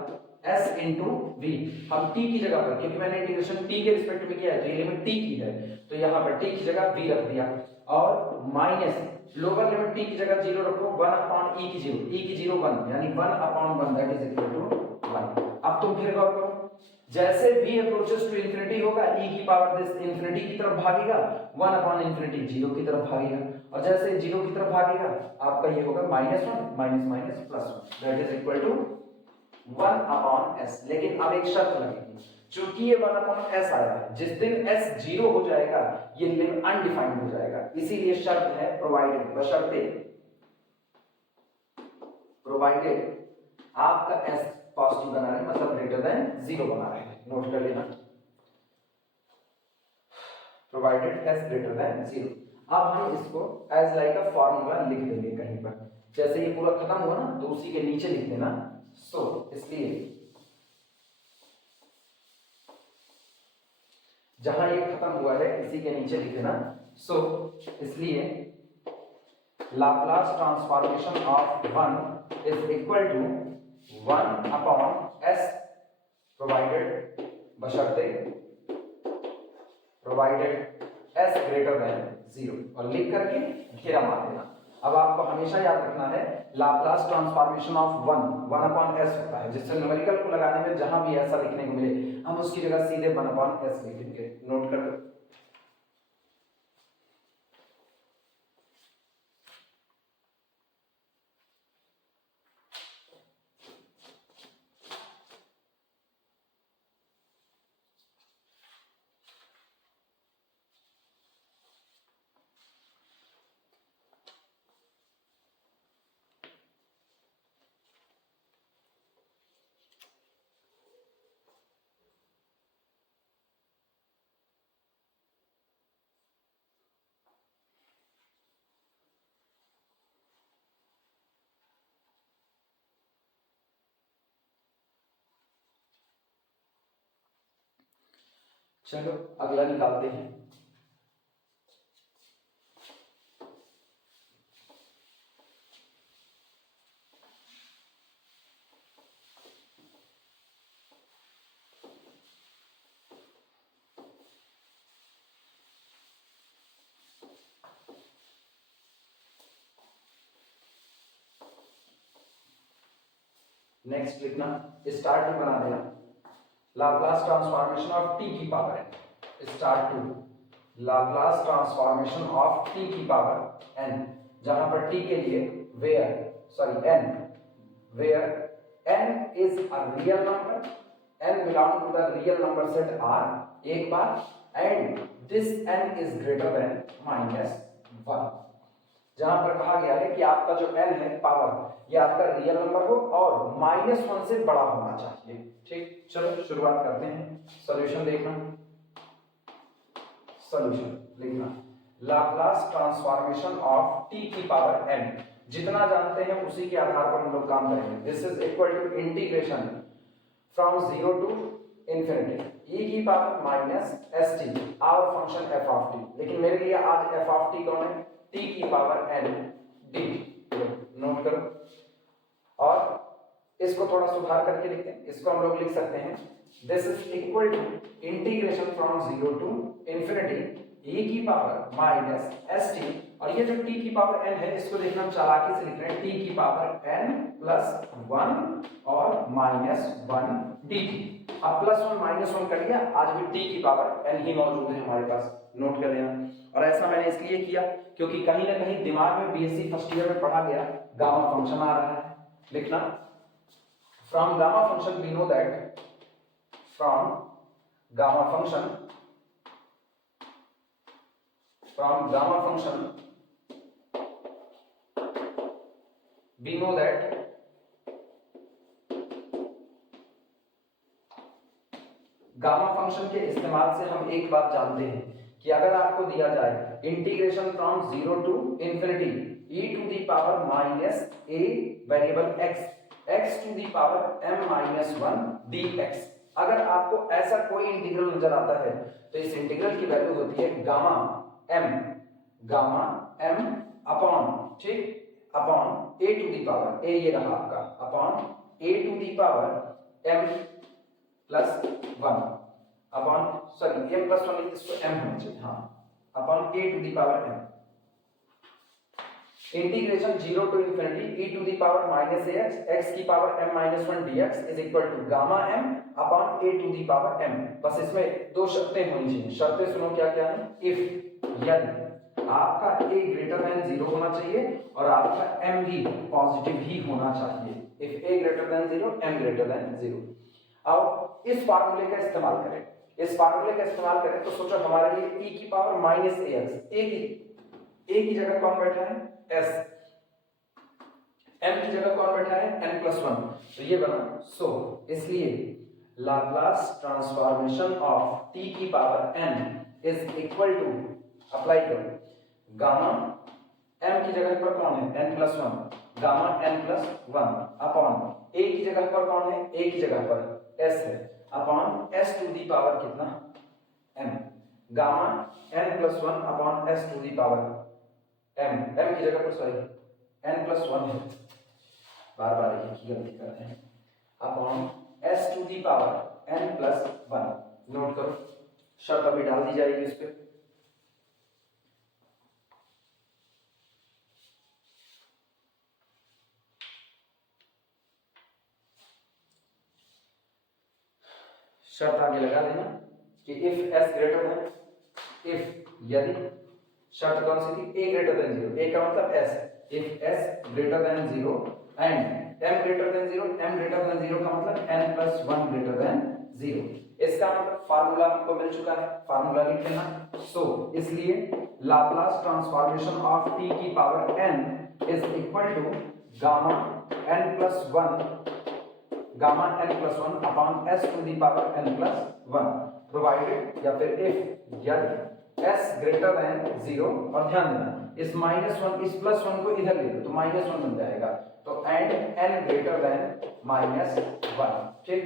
s into v। हम t की जगह पर, क्योंकि मैंने इंटीग्रेशन t के रिस्पेक्ट में किया है तो ये लिमिट t की है, तो यहाँ पर t की जगह v रख दिया और माइनस लोअर लिमिट t की जगह 0 रखो, 1 अपॉन e की 0, e की 0 1, यानी 1 upon 1 that is equal to 1। अब तुम फिर गौर करो, जैसे v अप्रोचेस टू इंफिनिटी होगा e की पावर दिस इंफिनिटी की तरफ भागेगा, 1 अपॉन इंफिनिटी 0 की तरफ भागेगा और जैसे 0 की तरफ भागेगा आपका ये होगा minus 1 minus minus plus 1 that is equal to 1 upon s। लेकिन अब एक शर्त लगेगी, चूंकि ये 1 अपॉन s आया है, जिस दिन s 0 हो जाएगा ये लिमिट अनडिफाइंड हो जाएगा, इसीलिए शर्त है प्रोवाइडेड, बशर्ते प्रोवाइडेड आपका s पॉजिटिव बना रहे, मतलब ग्रेटर देन 0 बना रहे, नोट कर लेना, प्रोवाइडेड s ग्रेटर देन 0। अब हम इसको एज लाइक अ फॉर्मूला लिख देंगे कहीं पर, जैसे ये पूरा खत्म हुआ ना तो उसी के नीचे लिख देना, सो इसलिए जहां ये खत्म हुआ है इसी के नीचे लिख देना, सो इसलिए Laplace transformation of 1 is equal to 1 upon s provided, बशर्ते प्रोवाइडेड s ग्रेटर देन 0 और लिख करके घेरा मार देना। अब आपको हमेशा याद रखना है Laplace transformation of 1 upon s होता है, जिससे न्यूमेरिकल को लगाने में जहां भी ऐसा लिखने को मिले हम उसकी जगह सीधे 1 अपॉन s लिख देंगे, नोट कर लो। चलो अगला निकालते हैं। नेक्स्ट लिखना, स्टार टू बना देना, लाप्लास ट्रांसफॉर्मेशन ऑफ t की power n, star two Laplace transformation of t की पावर n, जहां पर t के लिए n is a real number, n belong to the real number set r एक बार, and this n is greater than -1, जहां पर कहा गया है कि आपका जो n है पावर ये आपका रियल नंबर हो और -1 से बड़ा होना चाहिए। ठीक, चलो शुरुआत करते हैं, सॉल्यूशन देखना, सॉल्यूशन लिखना, लाप्लास ट्रांसफॉर्मेशन ऑफ t की पावर n, जितना जानते हैं उसी के आधार पर हम लोग काम करेंगे। This is equal to integration from 0 to infinity e की power minus st, our function f of t, लेकिन मेरे लिए आज f ऑफ t कौन है, t की पावर n dt, नोट करो। और इसको थोड़ा सुधार करके लिखते हैं। इसको हम लोग लिख सकते हैं this is equal to integration from 0 to infinity e की पावर माइनस st, और ये जो t की पावर n है इसको देखना हम चालाकी से लिख रहे हैं t की पावर n प्लस 1 और माइनस 1 dt। अब प्लस 1 माइनस 1 कर लिया, आज भी t की पावर n ही मौजूद है हमारे पास, नोट कर लेना। और ऐसा मैंने इसलिए किया क्योंकि कहीं ना कहीं दिमाग में बीएससी फर्स्ट ईयर में पढ़ा गया गामा फंक्शन आ रहा है, लिखना from gamma function we know that from gamma function we know that gamma function के इस्तेमाल से हम एक बात जानते हैं कि अगर आपको दिया जाए integration from 0 to infinity e to the power minus a variable x x to the power m minus 1 dx, अगर आपको ऐसा कोई इंटीग्रल नजर आता है तो इस इंटीग्रल की वैल्यू होती है गामा m अपॉन, ठीक, upon a to the power, a ये रहा आपका, upon a to the power m plus 1 upon, sorry m plus 1 इसको m होना चाहिए, हाँ, upon a to the power m integration 0 to infinity e to the power minus ax x की power m minus 1 dx is equal to gamma m upon a to the power m। बस इसमें दो शर्तें होनी चाहिए, शर्तें सुनो क्या क्या है। इफ, यदि आपका a ग्रेटर देन 0 होना चाहिए और आपका m भी पॉजिटिव ही होना चाहिए, if a greater than 0 m greater than 0। अब इस फार्मूले का इस्तेमाल करें, इस फार्मूले का इस्तेमाल करें तो सोचो हमारे लिए e की पावर माइनस ax, a की जगह कौन बैठा है s, m की जगह कौन बैठा है n प्लस 1, तो ये बना, सो इसलिए लाप्लास ट्रांसफॉर्मेशन ऑफ t की power n is equal to, apply करो, गामा m की जगह पर कौन है n plus 1, gamma n plus 1 upon a की जगह पर कौन है, a की जगह पर s है, upon s to the power कितना m, gamma n plus 1 upon s to the power m की जगह पर सॉरी n प्लस 1 है, बार बार एक ही गलती करते हैं, upon s to the power n plus 1, note करो, शर्त अभी डाल दी जाएगी इस पे, शर्त आगे लगा देना कि if s greater then, if यदि, शर्त कौन सी थी, a ग्रेटर देन 0, a का मतलब s, if s greater than 0 and m greater than 0, m greater than 0 का मतलब n प्लस 1 ग्रेटर देन 0, इसका मतलब फार्मूला हमको मिल चुका है, फार्मूला लिख लेना। सो इसलिए लाप्लास ट्रांसफॉर्मेशन ऑफ t की power n is equal to gamma n plus 1, gamma n plus 1 upon s to the power n plus 1, provided, या फिर इफ यदि s ग्रेटर देन 0, और ध्यान देना इस माइनस 1, इस प्लस 1 को इधर ले लो तो माइनस 1 बन जाएगा, तो and n greater than minus 1, ठीक,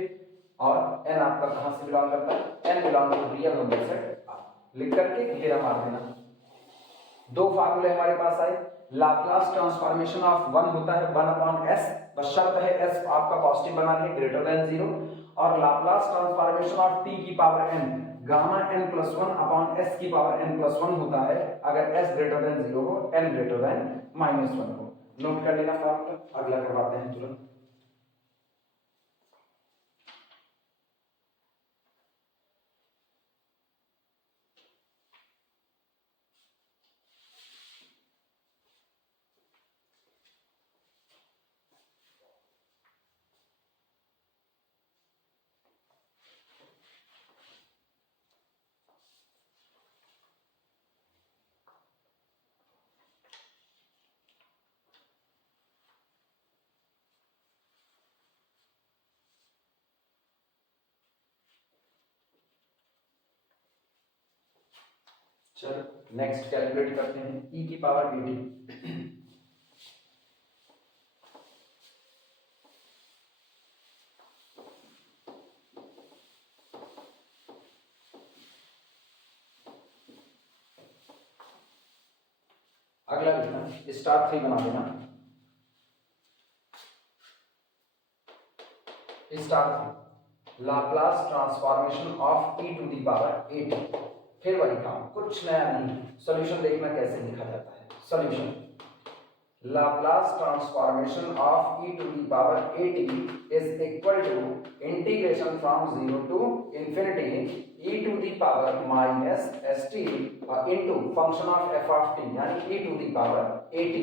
और n आपका कहां से बिलोंग करता है, n belong to real number set, लिख करके घेरा मार देना। दो फार्मूले हमारे पास आए, लाप्लास ट्रांसफॉर्मेशन ऑफ 1 होता है 1 अपॉन s, बस शर्त है s आपका पॉजिटिव बना है ग्रेटर देन 0, और लाप्लास ट्रांसफॉर्मेशन ऑफ t की power n gamma n plus 1 upon s की पावर n प्लस 1 होता है अगर s ग्रेटर देन 0 हो, n ग्रेटर देन माइनस 1 हो, नोट कर लेना फार्मूला, अगला करवाते हैं तुरंत। चलो नेक्स्ट कैलकुलेट करते हैं, e की पावर 18, अगला लिखना स्टार 3 बना देना, star three Laplace transformation of e to the power at. फिर वही काम, कुछ नया नहीं। सॉल्यूशन देखना कैसे लिखा जाता है। Solution Laplace transformation of e to the power एट is equal to integration from 0 to infinity e to the power minus st into function of f of t यानी e to the power at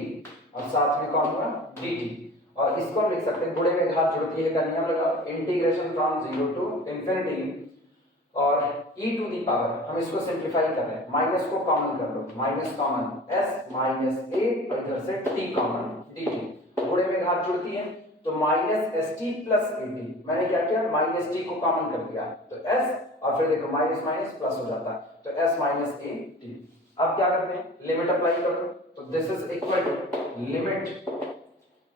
और साथ में कौन होगा dt। और इसको हम लिख सकते हैं गुणे में घात जुड़ती है का नियम लगा, इंटीग्रेशन फ्रॉम 0 टू इंफिनिटी और e टू दी पावर हम इसको सिंप्लीफाई कर रहे हैं, माइनस को कॉमन कर लो, minus common s minus a और इधर से t कॉमन dt। गुणे में घात जुड़ती है तो माइनस st प्लस at, मैंने क्या किया माइनस t को कॉमन कर दिया तो s और फिर देखो माइनस माइनस प्लस हो जाता है तो s माइनस a t। अब क्या करते हैं लिमिट अप्लाई कर दो तो this is equal to limit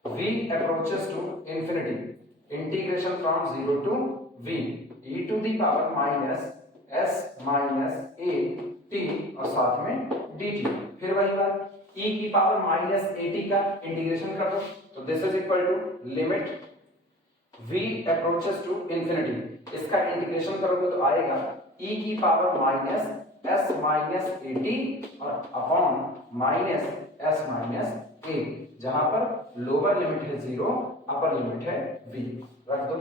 v approaches to infinity integration from 0 to v e to the power minus s minus a t और साथ में dt। फिर वही बात e की पावर माइनस a t का इंटीग्रेशन कर दो तो this is equal to limit v approaches to infinity, इसका इंटीग्रेशन करोगे तो आएगा e की power minus s minus a t और upon minus s minus a, जहां पर लोअर लिमिट है 0 अपर लिमिट है v। रख दो।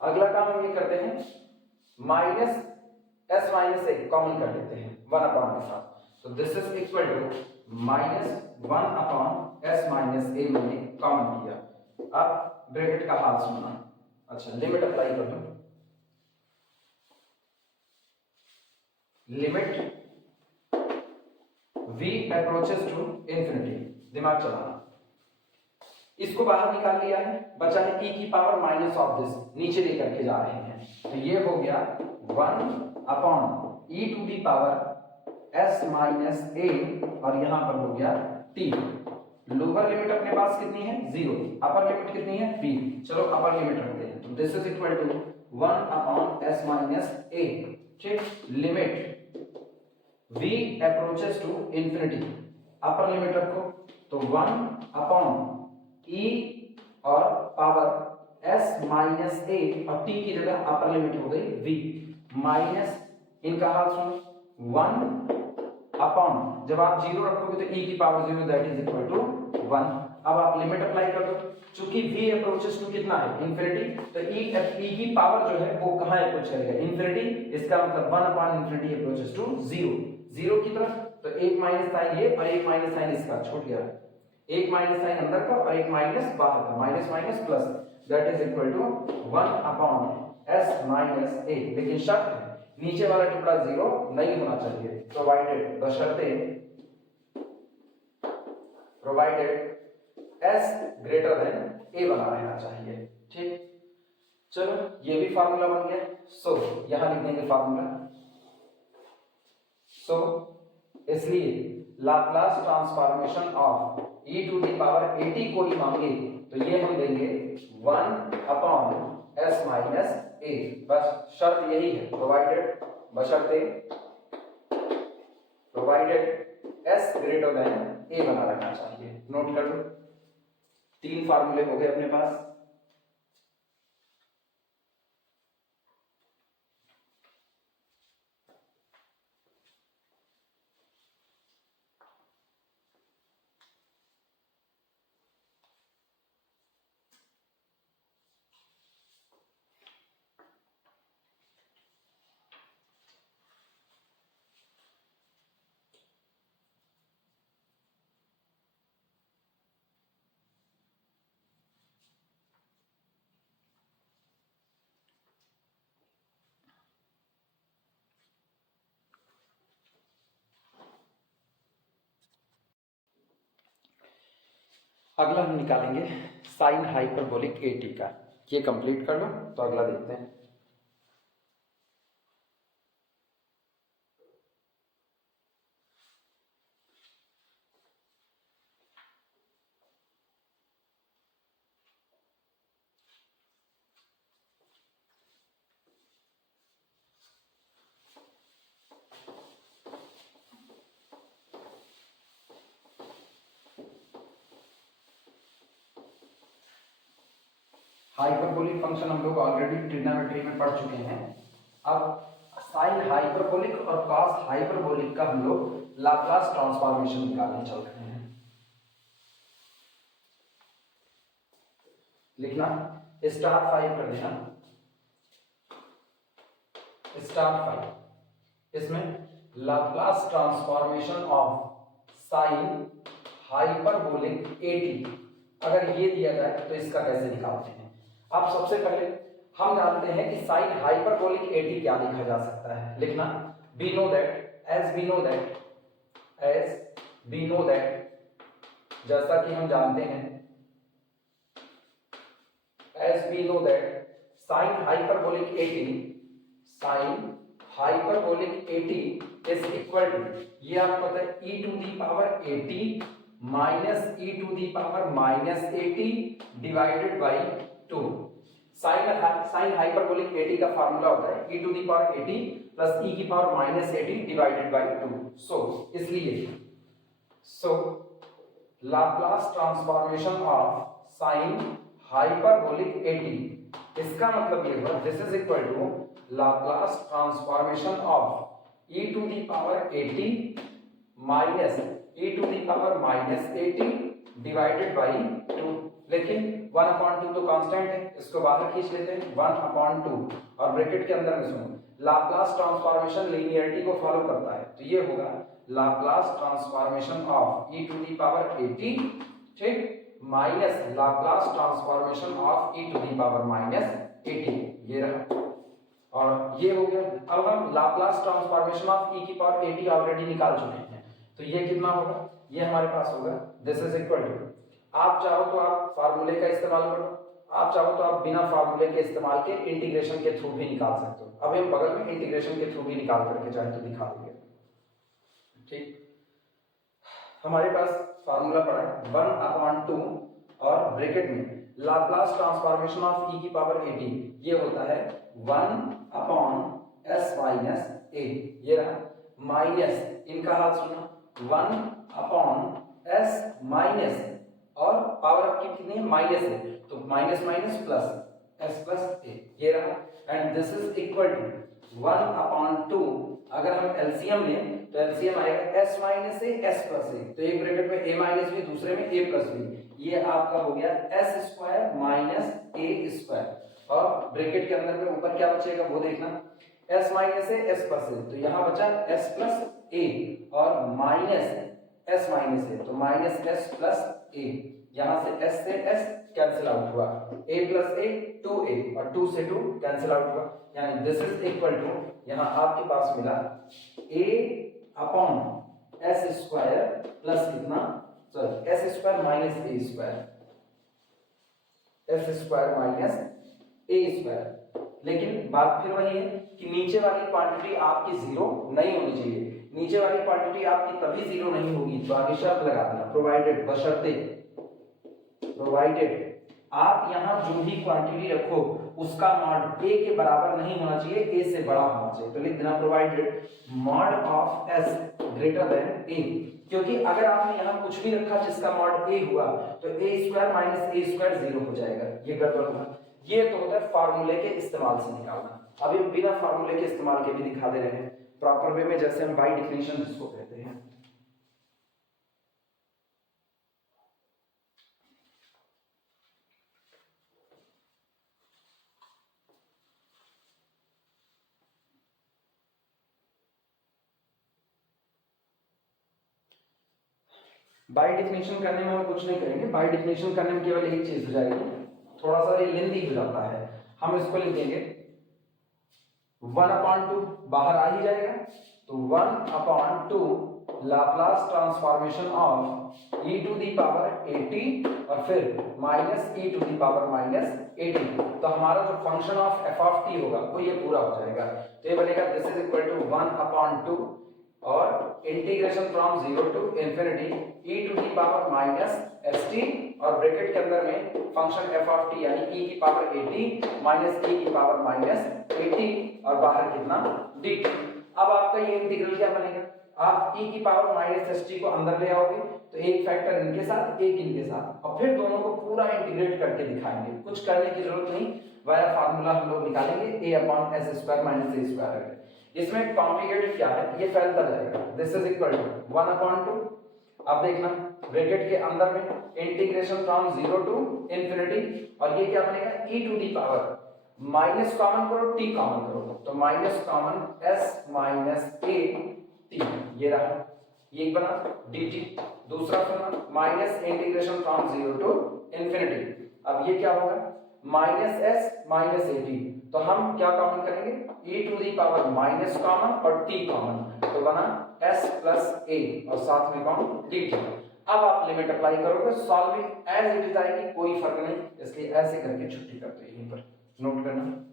अगला काम हम ये करते हैं minus s minus a common कर लेते हैं 1 अपॉन के साथ तो this is equal to minus 1 upon s minus a मैंने कॉमन किया। अब ब्रैकेट का हाल सुनना। अच्छा लिमिट अप्लाई कर दो, limit v approaches to infinity, दिमाग चलाना। इसको बाहर निकाल लिया है, बचा है e की पावर माइनस ऑफ दिस, नीचे लेकर के जा रहे हैं तो ये हो गया 1 upon e to the power s minus a और यहां पर हो गया t। लोअर लिमिट अपने पास कितनी है 0, अपर लिमिट कितनी है v। चलो अपर लिमिट रखते हैं तो this is equal to 1 upon s minus a। ठीक, limit v approaches to infinity, upper limit रखो तो 1 अपॉन e और पावर s माइनस a और t की जगह अपर लिमिट हो गई v माइनस इनका हाल सुनो 1 अपॉन जब आप 0 रखोगे तो e की power 0 that is equal to 1। अब आप लिमिट अप्लाई कर दो, चूंकि v अप्रोचेस टू कितना है इंफिनिटी तो e की पावर जो है वो कहां अप्रोच करेगा इंफिनिटी, इसका मतलब 1 अपॉन इंफिनिटी अप्रोचेस टू 0 की तरफ तो एक माइनस साइन ये और एक माइनस साइन इसका छूट गया, एक माइनस साइन अंदर का और एक माइनस बाहर का, minus minus plus that is equal to 1 upon s minus a। लेकिन शर्त है नीचे वाला टुकड़ा 0 नहीं होना चाहिए, प्रोवाइडेड बशर्ते s ग्रेटर देन a बना रहना चाहिए। ठीक, चलो ये भी फार्मूला बन गया। सो यहां लिख देंगे फार्मूला। सो इसलिए Laplace transformation of e to the power at कोई मांगे तो ये हम देंगे 1 अपॉन s माइनस a। बस शर्त यही है, प्रोवाइडेड बशर्ते s ग्रेटर देन a बना रखना चाहिए। नोट कर लो, 3 फार्मूले हो गए अपने पास। अगला हम निकालेंगे साइन हाइपरबोलिक at का, ये कंप्लीट कर लो तो अगला देखते हैं। हाइपरबोलिक फंक्शन हम लोग ऑलरेडी ट्रिग्नोमेट्री में पढ़ चुके हैं। अब साइन हाइपरबोलिक और कॉस हाइपरबोलिक का हम लोग लाप्लास ट्रांसफॉर्मेशन निकालने चल रहे हैं। लिखना स्टार 5 कर देना, स्टार 5। इसमें Laplace transformation of sine hyperbolic 80 अगर ये दिया जाए तो इसका कैसे निकालते हैं। अब सबसे पहले हम जानते हैं कि साइन हाइपरबोलिक 80 क्या लिखा जा सकता है। लिखना we know that as we know that जैसा कि हम जानते हैं as we know that sin hyperbolic 80 is equal to, ये आपको पता है e to the power 80 minus e to the power minus 80 divided by 2। Sign hyperbolic 80 का फार्मूला होता है e to the power 80 plus e की power minus 80 divided by 2। So Laplace transformation of sine hyperbolic 80, इसका मतलब ये हुआ this is equal to Laplace transformation of e to the power 80 minus e to the power minus 80 divided by 2। लेकिन 1/2 तो कांस्टेंट है, इसको बाहर खींच लेते हैं 1/2 और ब्रैकेट के अंदर में सुनो लाप्लास ट्रांसफॉर्मेशन लीनियरिटी को फॉलो करता है, तो ये होगा Laplace transformation of e to the power 80 ठीक minus Laplace transformation of e to the power minus 80, ये रहा। और ये हो गया। अब हम लाप्लास ट्रांसफॉर्मेशन ऑफ e की पावर 80 ऑलरेडी निकाल चुके हैं, तो ये कितना होगा, ये हमारे पास होगा दिस इज इक्वल टू, आप चाहो तो आप फार्मूले का इस्तेमाल करो, आप चाहो तो आप बिना फार्मूले के इस्तेमाल के इंटीग्रेशन के थ्रू भी निकाल सकते हो। अब हम बगल में इंटीग्रेशन के थ्रू भी निकाल करके चाहे तो दिखा देंगे। ठीक, हमारे पास फार्मूला पड़ा है 1/2 और ब्रैकेट में लाप्लास ट्रांसफॉर्मेशन ऑफ e की पावर 80, ये होता है 1/s माइनस a, ये रहा माइनस इनका हाथ सुना 1/s माइनस और पावर आपकी कितनी है माइनस है, तो minus minus plus s plus a, ये रहा। And this is equal to 1/2, अगर हम एलसीएम लें तो एलसीएम आएगा s minus a s plus a, तो एक ब्रैकेट में a माइनस b दूसरे में a प्लस b, ये आपका हो गया s square minus a square. और ब्रैकेट के अंदर में ऊपर क्या बचेगा वो देखना s minus a s plus a, तो यहाँ बचा s प्लस a और माइनस s माइनस a, तो माइनस s प्लस a, यहाँ से s से s कैंसिल आउट हुआ, a प्लस a 2a और 2 से 2 कैंसिल आउट हुआ, यानी दिस इज इक्वल टू, यहाँ आपके पास मिला a upon s square plus कितना, sorry s square minus a square, s square minus a square. लेकिन बात फिर वही है कि नीचे वाली क्वांटिटी आपकी जीरो नहीं होनी चाहिए, नीचे वाली क्वांटिटी आपकी तभी जीरो नहीं होगी, तो आगे शर्त लगा देना प्रोवाइडेड, बशर्ते प्रोवाइडेड आप यहाँ जो भी क्वांटिटी रखो उसका मॉड a के बराबर नहीं होना चाहिए, a से बड़ा होना चाहिए, तो लिख देना provided mod of s greater then a, क्योंकि अगर आपने यहाँ कुछ भी रखा जिसका मॉड a हुआ तो a square minus a square zero हो जाएगा, ये गड़बड़ होगा। ये तो होता है फार्मूले के इस्तेमाल से निकालना। अभी हम बिना फार्मूले के इस्तेमाल के भी दिखा दे रहे हैं प्रॉपर वे में, जैसे हम बाय डेफिनेशन जिसको कहते हैं। बाय डेफिनेशन करने में हम कुछ नहीं करेंगे, बाय डेफिनेशन करने में केवल एक चीज हो जाएगी, थोड़ा सा ये लेंथी हो जाता है, हम इसको लिख देंगे 1/2 बाहर आ ही जाएगा, तो 1/2 Laplace transformation of e to the power 80 और फिर minus e to the power minus 80, तो हमारा जो function of f of t होगा वो ये पूरा हो जाएगा, तो ये बनेगा दिस इज इक्वल टू 1/2 और integration from 0 to infinity e to the power minus st और ब्रैकेट के अंदर में फंक्शन f ऑफ t यानी e की पावर 80 माइनस e की पावर माइनस 80 और बाहर कितना dt। अब आपका ये इंटीग्रल क्या बनेगा, आप e की पावर माइनस एस टी को अंदर ले आओगे तो एक फैक्टर इनके साथ एक इनके साथ, और फिर दोनों को पूरा इंटीग्रेट करके दिखाएंगे। कुछ करने की जरूरत नहीं, वाया फार्मूला हम लोग निकालेंगे a upon s square minus a square. इसमें कॉम्प्लिकेटेड क्या है, ये फैलता जाएगा। This is equal to 1 upon 2। अब देखना ब्रैकेट के अंदर में इंटीग्रेशन फ्रॉम 0 टू इंफिनिटी, और ये क्या बनेगा e to the power minus common करो t कॉमन करो तो minus common s minus a t, ये रहा, ये बना dt। दूसरा सुनना minus integration from 0 to infinity, अब ये क्या होगा minus s minus a t, तो हम क्या कॉमन करेंगे e to the power minus common और t कॉमन, तो बना s प्लस a और साथ में कौन dt। अब आप लिमिट अप्लाई करोगे, सॉल्विंग एज इट इज आएगी, कोई फर्क नहीं, इसलिए ऐसे करके छुट्टी करते हैं। यहीं पर नोट करना।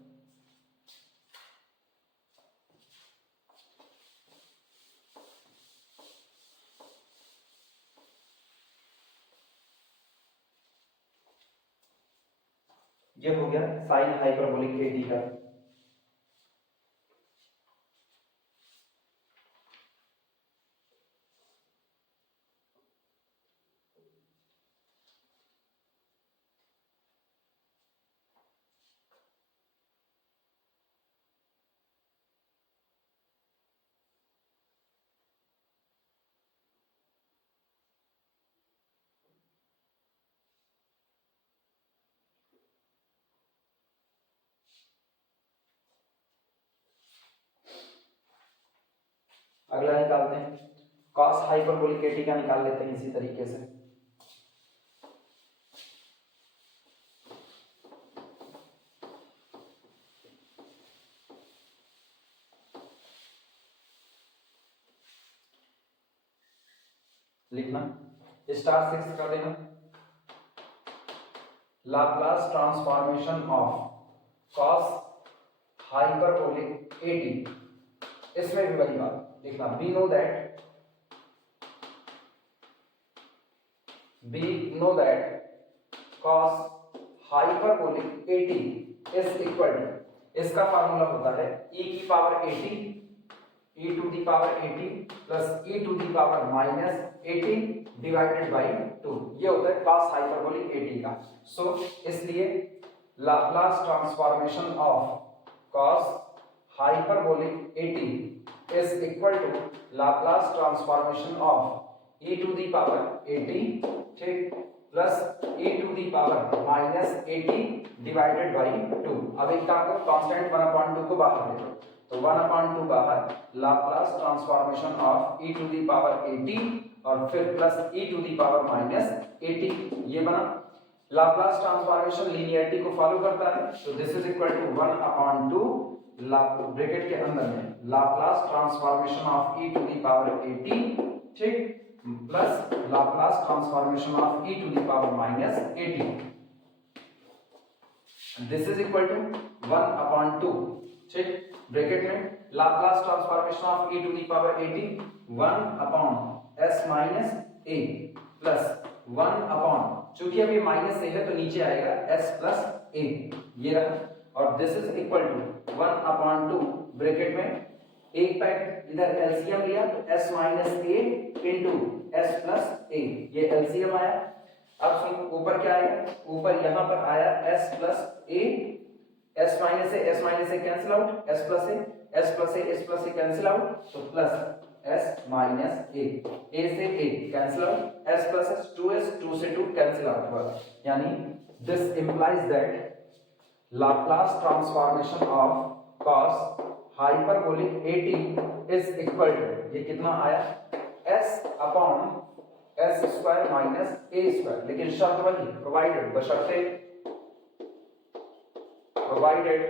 ये हो गया साइन हाइपरबोलिक एटी का। अगला निकालते हैं कॉस हाइपरबोलिक एटी का, निकाल लेते हैं इसी तरीके से। लिखना स्टार 6 कर देना, Laplace transformation of cos hyperbolic a t. इसमें भी वही बात लिखना, we know that cos hyperbolic a t is equal to, इसका फार्मूला होता है e की power 80 e to the power 80 plus e to the power minus 80 divided by 2, ये होता है cos हाइपरबोलिक 80 का। सो इसलिए Laplace transformation of cos hyperbolic 80 is equal to Laplace transformation of e to the power 80, ठीक, plus e to the power minus 80 divided by 2। अब एक काम करो, कांस्टेंट 1/2 को बाहर ले लो, तो 1/2 बाहर, Laplace transformation of e to the power 80 और फिर plus e to the power minus 80, ये बना। लाप्लास ट्रांसफॉर्मेशन लीनियरिटी को फॉलो करता है, तो this is equal to 1/2 bracket के अंदर में Laplace transformation of e to the power 80, ठीक, plus Laplace transformation of e to the power minus 80, this is equal to 1/2, ठीक, ब्रैकेट में Laplace transformation of e to the power 80 1/s minus a plus 1, चूंकि अभी माइनस से है तो नीचे आएगा s प्लस a, ये रहा, और this is equal to 1/2 bracket में एक पैक इधर एलसीएम लिया तो s minus a into s plus a, ये एलसीएम आया। अब सुन ऊपर क्या आएगा, ऊपर यहां पर आया s plus a, s minus a cancel out, s plus a cancel out, तो प्लस s माइनस a से a cancel out, s plus s 2s 2 से 2 कैंसिल आउट हुआ, यानी this implies that Laplace transformation of cos hyperbolic 80 is equal to, ये कितना आया s upon s square minus a square, लेकिन शर्त वही, प्रोवाइडेड, बशर्ते provided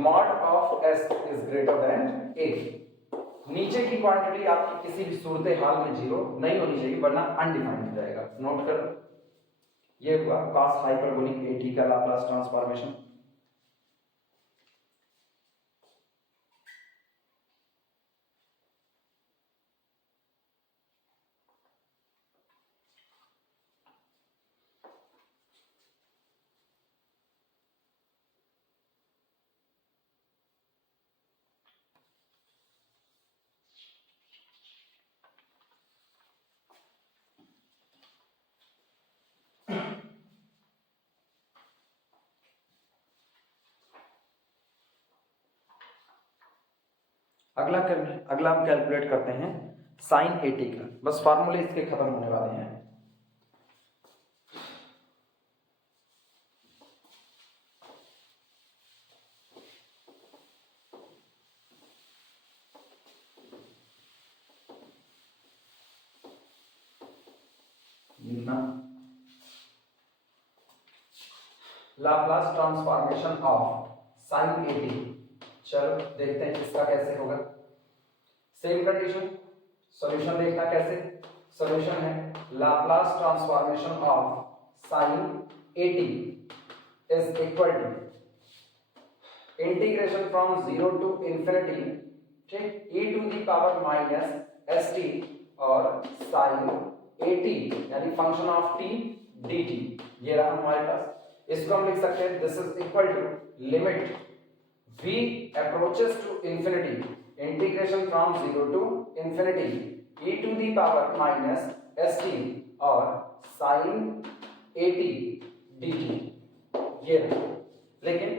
mod of s is greater then a। नीचे की क्वांटिटी आपकी किसी भी सूरत हाल में जीरो नहीं होनी चाहिए, वरना अनडिफाइंड हो जाएगा। नोट कर, ये हुआ cos हाइपरबोलिक 80 का लाप्लास ट्रांसफॉर्मेशन। अगला हम कैलकुलेट करते हैं साइन 80 का। बस फार्मूले इसके खत्म होने वाले हैं। Laplace transformation of sine 80। चलो देखते हैं इसका कैसे होगा। सेम कंडीशन, सॉल्यूशन देखना कैसे। सॉल्यूशन है Laplace transformation of sine 80 is equal to integration from 0 to infinity, ठीक, e to the power minus st और साइन 80 यानी फंक्शन ऑफ t dt। ये रहा हमारे पास। इसको हम लिख सकते हैं this is equal to limit v approaches to infinity integration from 0 to infinity e to the power minus st और साइन 80 dt। ये लेकिन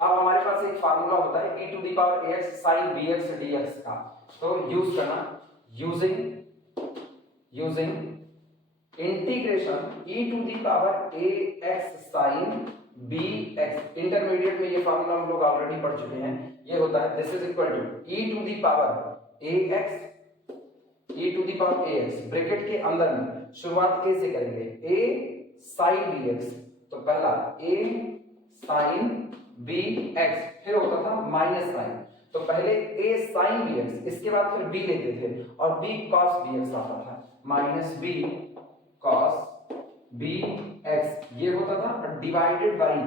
अब हमारे पास एक फार्मूला होता है e to the power ax sin bx dx का, तो यूज करना using integration e to the power ax sin bx। Intermediate में ये फार्मूला हम लोग ऑलरेडी पढ़ चुके हैं। ये होता है this is equal to e to the power ax bracket के अंदर में शुरुआत a से करेंगे, a sin bx, तो पहला a sin bx, फिर होता था माइनस साइन, तो पहले a sin bx, इसके बाद फिर b लेते थे और b cos bx आता था, माइनस b cos bx ये होता था डिवाइडेड बाई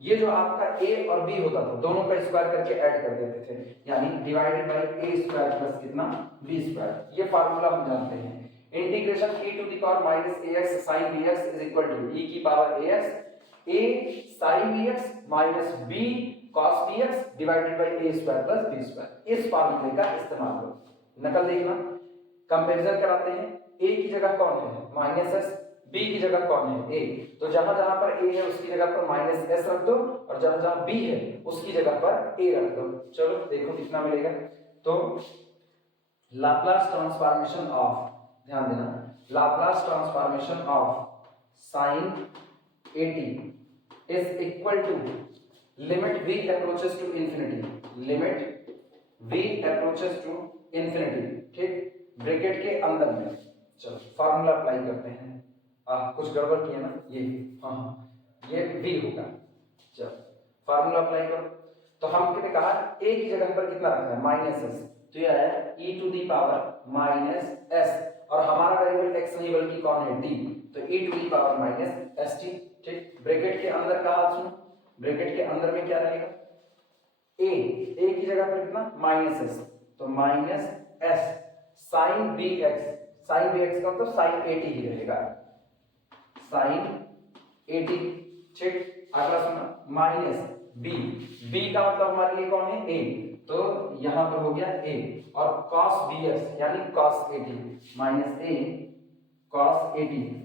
ये जो आपका a और b होता था दोनों का स्क्वायर करके ऐड कर देते थे, यानी divided by a square plus कितना b स्क्वायर। ये फार्मूला हम जानते हैं। Integration e to the power minus ax sin bx is equal to e की power ax a sin bx minus b cos bx divided by a square plus b square. इस फार्मूले का इस्तेमाल करो, नकल देखना, कंपैरिजन कराते हैं। a की जगह कौन है माइनस s, b की जगह कौन है a, तो जहां जहां पर a है उसकी जगह पर माइनस s रख दो और जहां जहां b है उसकी जगह पर a रख दो। चलो देखो कितना मिलेगा। तो लाप्लास ट्रांसफॉर्मेशन ऑफ, ध्यान देना, Laplace transformation of sine 80 is equal to limit v approaches to infinity, limit v approaches to infinity, ठीक, ब्रैकेट के अंदर में। चलो फार्मूला अप्लाई करते हैं। कुछ गड़बड़ किया ना ये, ये v होगा। चलो फार्मूला अप्लाई करो। तो हमने कहा a की जगह पर कितना रखना है माइनस s, तो ये आया e to the power minus s और हमारा वेरिएबल x नहीं बल्कि कौन है d, तो e to the power minus st, ठीक। ब्रैकेट के अंदर का हाथ सुनो, ब्रैकेट के अंदर में क्या रहेगा a की जगह पर कितना माइनस s, तो minus s sin bx, sin bx का मतलब sin 80 ही रहेगा, sin 80, ठीक। अगला सुना माइनस b का मतलब हमारे लिए कौन है a, तो यहां पर हो गया a और cos bx यानी cos 80 माइनस a cos 80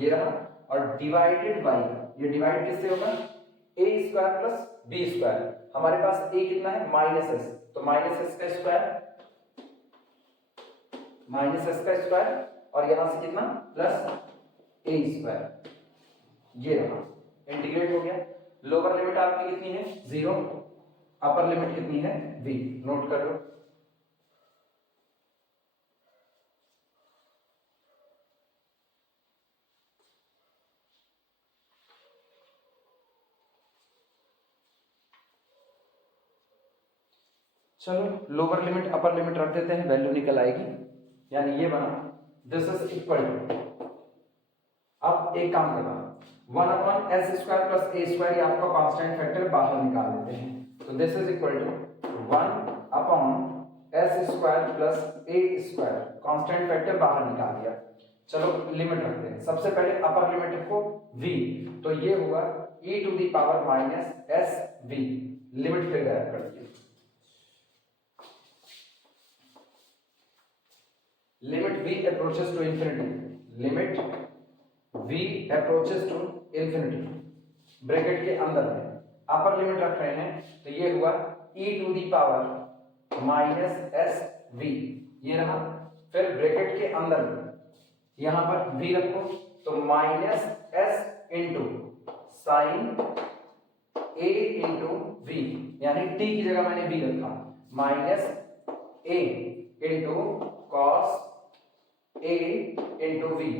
ये रहा और डिवाइडेड बाई, ये डिवाइड किससे होगा a square plus b square. हमारे पास a कितना है माइनस s, तो माइनस s का स्क्वायर और यहां से कितना प्लस a स्क्वायर, ये रहा इंटीग्रेट हो गया। लोअर लिमिट आपकी कितनी है 0, अपर लिमिट कितनी है v, नोट कर लो। चलो लोअर लिमिट अपर लिमिट रख देते हैं, वैल्यू निकल आएगी, यानी ये बना दिस इज इक्वल टू, अब एक काम करना 1 upon s square plus a square, ये आपका कांस्टेंट फैक्टर बाहर निकाल देते हैं, तो this is equal to 1 upon s square plus a square, constant factor बाहर निकाल दिया। चलो लिमिट रखते हैं, सबसे पहले अपर लिमिट रखो v, तो ये होगा e to the power minus s v, limit फिर गायब कर दिया। Limit v approaches to infinity, limit v approaches to infinity, bracket के अंदर है अपर लिमिट रख रहे हैं तो ये हुआ e to the power minus S V, ये रहा। फिर ब्रैकेट के अंदर यहां पर v रखो तो minus S into sine a into V, यानी t की जगह मैंने v रखा, minus a into cos a into V,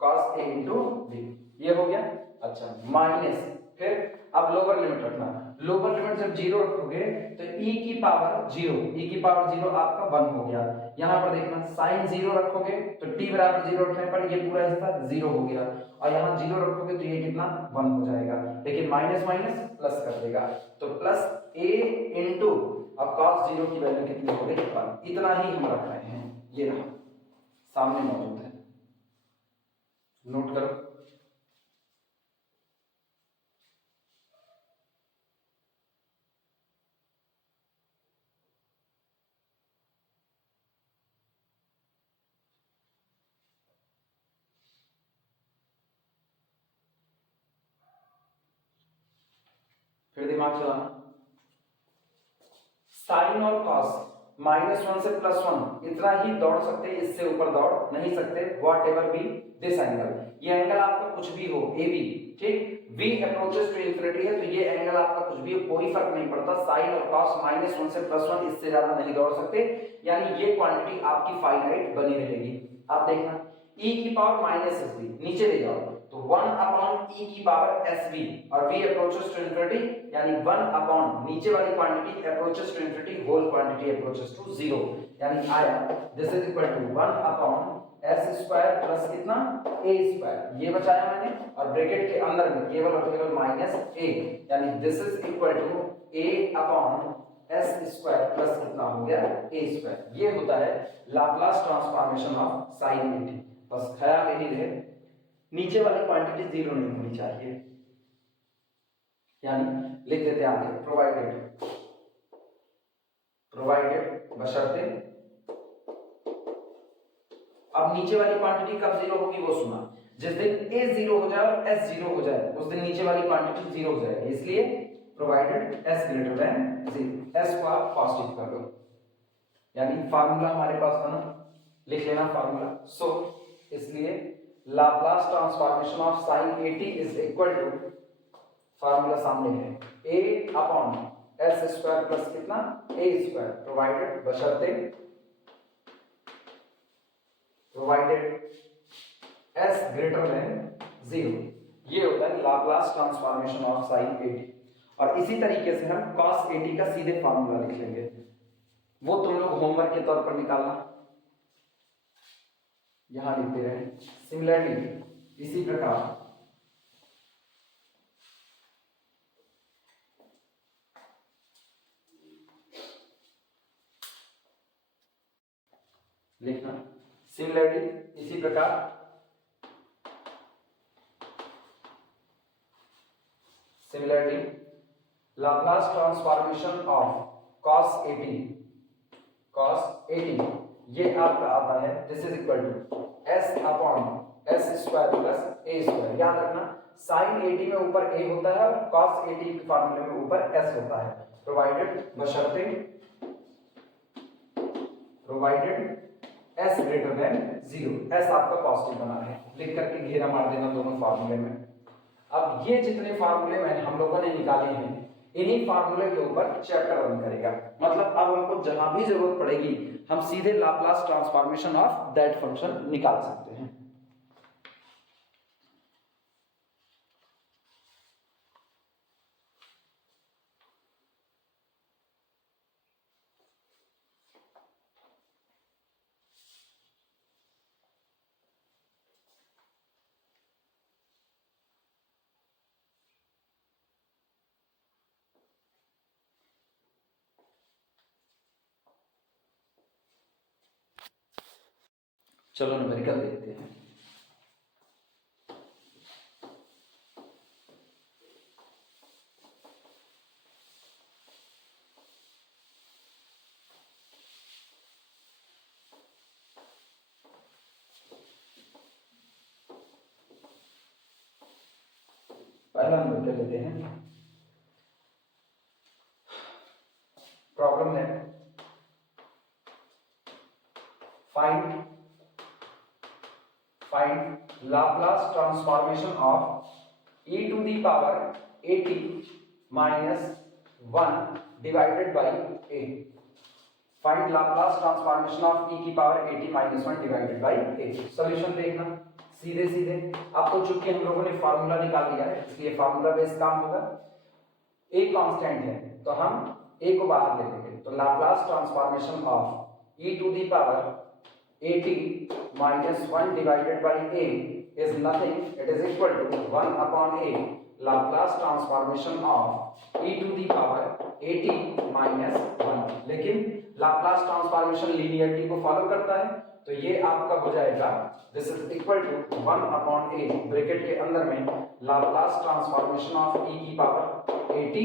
cos a into V, ये हो गया। अच्छा माइनस, फिर अब लोअर लिमिट रखना, लोअर लिमिट जब जीरो रखोगे तो e की पावर जीरो, e की पावर जीरो आपका 1 हो गया। यहां पर देखना साइन जीरो रखोगे तो t बराबर जीरो रखने पर ये पूरा हिस्सा जीरो हो गया, और यहां जीरो रखोगे तो ये कितना 1 हो जाएगा, लेकिन माइनस माइनस प्लस कर देगा तो प्लस a इंटू, अब cos जीरो की वैल्यू कितनी हो गई 1, इतना ही हम रख रहे हैं, ये रहा सामने मौजूद है, नोट करो। फिर दिमाग चलाना, साइन और कॉस -1 से +1 इतना ही दौड़ सकते, इससे ऊपर दौड़ नहीं सकते, what ever be this angle, ये एंगल आपका कुछ भी हो, ए बी, ठीक, v अप्रोचेस टू इंफिनिटी है तो ये एंगल आपका कुछ भी हो, कोई फर्क नहीं पड़ता, साइन और कॉस -1 से +1 इससे ज्यादा नहीं दौड़ सकते, यानी ये क्वांटिटी आपकी फाइनाइट बनी रहेगी। आप देखना e की पावर -sv नीचे ले जाओ तो 1 अपॉन e की पावर sv, और v अप्रोचेस टू इंफिनिटी यानी 1 अपॉन नीचे वाली quantity approaches to infinity whole quantity approaches to 0, यानी आया this is equal to 1 upon s square plus कितना a स्क्वायर, ये बचाया मैंने, और ब्रैकेट के अंदर में केवल और केवल माइनस a, यानी this is equal to a upon s square plus कितना हो गया a स्क्वायर, ये होता है Laplace transformation of sin a t। बस ख्याल यही रहे नीचे वाली क्वांटिटी जीरो नहीं होनी चाहिए, यानी लिख देते हैं आगे प्रोवाइडेड, प्रोवाइडेड बशर्ते, अब नीचे वाली क्वांटिटी कब जीरो होगी वो सुना, जिस दिन a जीरो हो जाए और s जीरो हो जाए उस दिन नीचे वाली क्वांटिटी जीरो हो जाएगी, इसलिए provided s greater than 0, s को आप पॉजिटिव कर लो, यानी फार्मूला हमारे पास बना, लिख लेना फार्मूला। सो इसलिए Laplace transformation of sin at is equal to, formula सामने है, a upon s square plus कितना a स्क्वायर, प्रोवाइडेड बशर्ते, प्रोवाइडेड s ग्रेटर देन 0, ये होता है Laplace transformation of sin at। और इसी तरीके से हम cos at का सीधे फार्मूला लिख लेंगे, वो तुम लोग होमवर्क के तौर पर निकालना, यहां लिखते रहे। सिमिलरली इसी प्रकार लिखना, सिमिलरली इसी प्रकार similarly Laplace transformation of cos at, cos at ये आपका आता है this is equal to s upon s square plus a square, याद रखना sin at में ऊपर a होता है और cos at के फार्मूले में ऊपर s होता है, प्रोवाइडेड बशर्ते, provided s greater than 0, s आपका पॉजिटिव बना है, लिख करके घेरा मार देना दोनों फार्मूले में। अब ये जितने फार्मूले में हम लोगों ने निकाले हैं इन्हीं फार्मूले के ऊपर चैप्टर रन करेगा, मतलब अब हमको जहां भी जरूरत पड़ेगी हम सीधे Laplace transformation of that function निकाल सकते हैं। चलो न्यूमेरिकल देखते हैं। पहला न्यूमेरिकल लेते हैं, find Laplace transformation of e to the power at minus 1 divided by a। Find Laplace transformation of e की power at minus 1 divided by a। Solution देखना सीधे सीधे आपको, चूंकि हम लोगों ने फार्मूला निकाल लिया है इसलिए फार्मूला बेस्ड काम होगा। a कांस्टेंट है तो हम a को बाहर ले लेंगे, तो Laplace transformation of e to the power at minus 1 divided by a is nothing, it is equal to 1 upon a Laplace transformation of e to the power at minus 1। लेकिन Laplace transformation linearity को फॉलो करता है तो ये आपका हो जाएगा this is equal to 1 upon a bracket के अंदर में Laplace transformation of e की power at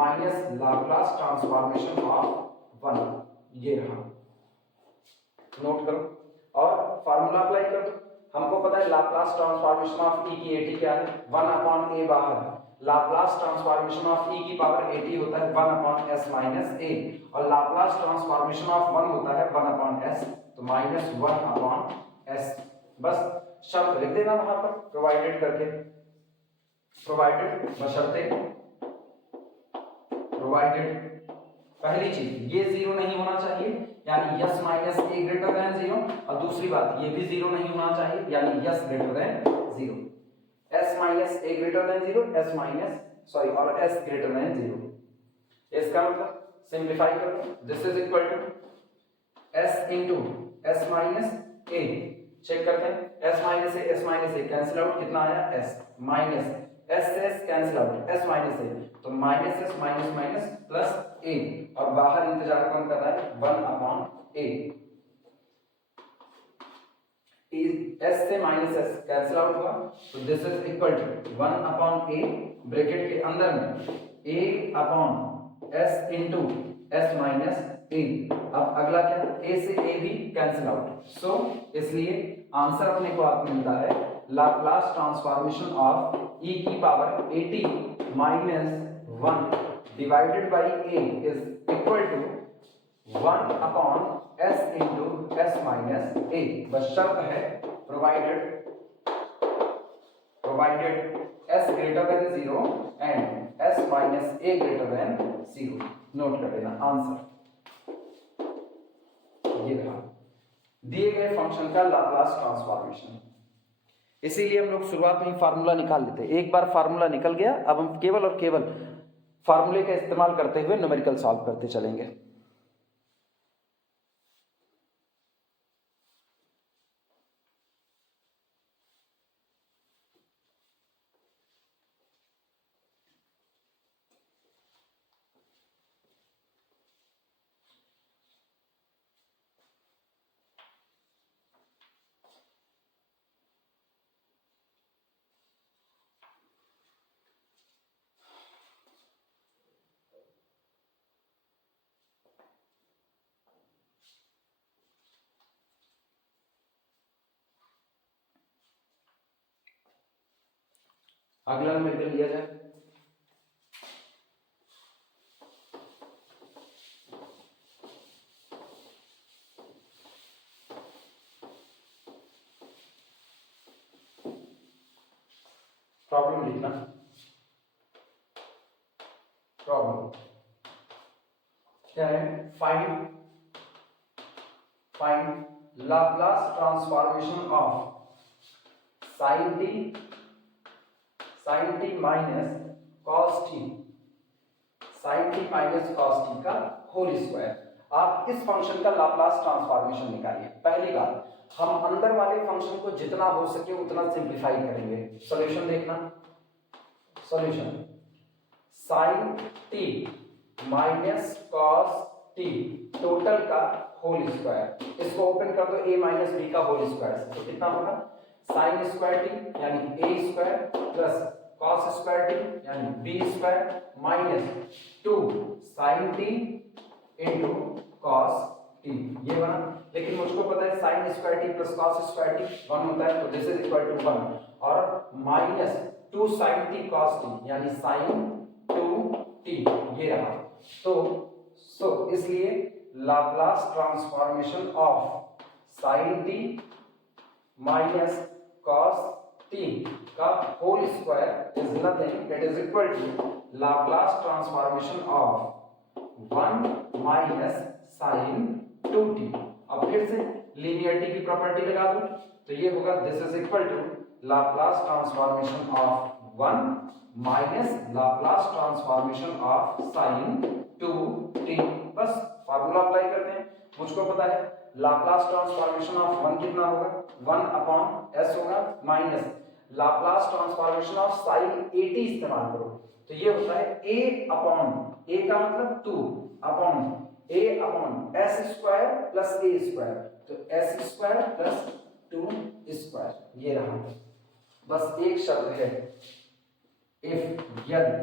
minus Laplace transformation of 1। ये रहा, नोट करो और फार्मूला अप्लाई कर दो। हमको पता है लाप्लास ट्रांसफॉर्मेशन ऑफ e की at क्या है, 1 अपॉन a बाहर, लाप्लास ट्रांसफॉर्मेशन ऑफ e की पावर at होता है 1 अपॉन s माइनस a, और लाप्लास ट्रांसफॉर्मेशन ऑफ 1 होता है 1 अपॉन s, तो माइनस 1 अपॉन s। बस शर्त लिख देना वहां पर प्रोवाइडेड करके, प्रोवाइडेड बशर्ते प्रोवाइडेड। पहली चीज ये जीरो नहीं होना चाहिए यानी yes minus a greater than zero, और दूसरी बात ये भी जीरो नहीं होना चाहिए यानी s greater than zero. S minus a greater than zero, s minus sorry और एस ग्रेटर देन जीरो। इसका मतलब सिंप्लीफाई करो, this is equal to s into s minus a. Check करते हैं s minus a cancel out, कितना आया एस माइनस एस से s cancel out, s minus a तो minus s minus minus plus a, और बाहर इंतजार कौन कर रहा है 1 अपॉन ए। एस से माइनस एस कैंसिल आउट हुआ तो this is equal to 1 upon a bracket के अंदर में a upon s into s minus a. अब अगला क्या, ए से ए भी कैंसिल आउट, सो इसलिए आंसर अपने को आप मिलता है लाप्लास ट्रांसफॉर्मेशन ऑफ e की power at minus 1 divided by a is equal to 1 upon s into s minus a। बस शर्त है provided s greater than 0 and s minus a greater than 0। Note कर लेना आंसर ये रहा, दिए गए फंक्शन का लाप्लास ट्रांसफॉर्मेशन। इसीलिए हम लोग शुरुआत में ही फार्मूला निकाल लेते हैं। एक बार फार्मूला निकल गया, अब हम केवल और केवल फार्मूले का इस्तेमाल करते हुए न्यूमेरिकल सॉल्व करते चलेंगे। अगला न्यूमेरिकल लिया जाए। प्रॉब्लम लिखना, प्रॉब्लम क्या है, find Laplace transformation of sine T minus cos T, sine T minus cos T का होल स्क्वायर। आप इस फंक्शन का लाप्लास ट्रांसफॉर्मेशन निकालिए। पहली बात, हम अंदर वाले फंक्शन को जितना हो सके उतना सिंप्लीफाई करेंगे। सॉल्यूशन देखना, solution sine T minus cos T total का होल स्क्वायर, इसको ओपन कर दो a माइनस बी का होल स्क्वायर से, तो कितना होगा साइन स्क्वायर टी यानी a square plus cos square T यानी b square minus 2 sine T into cos T, ये बना। लेकिन मुझको पता है sine square T plus cos square T 1 होता है, तो दिस इज इक्वल टू 1, और minus 2 sine T cos T यानी साइन 2t, ये रहा। तो इसलिए Laplace transformation of sine T minus cos t का whole square is nothing, it is equal to Laplace transformation of 1 minus sine 2t। अब फिर से लीनियरिटी की प्रॉपर्टी लगा दूं तो ये होगा this is equal to Laplace transformation of 1 minus Laplace transformation of sine 2t। बस फार्मूला अप्लाई करते हैं। मुझको पता है लाप्लास ट्रांसफॉर्मेशन ऑफ 1 कितना होगा, 1 अपॉन s होगा, minus Laplace transformation of sine 80 इस्तेमाल करो तो ये होता है a अपॉन a का मतलब 2 upon a upon s square plus a square, तो s स्क्वायर प्लस 2 स्क्वायर ये रहा। बस एक शर्त है, इफ यदि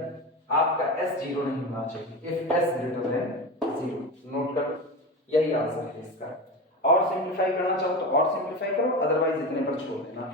आपका s 0 नहीं होना चाहिए, if s greater than 0। Note कर, यही आंसर है इसका। और सिंपलीफाई करना चाहो तो और सिंपलीफाई करो, अदरवाइज इतने पर छोड़ देना।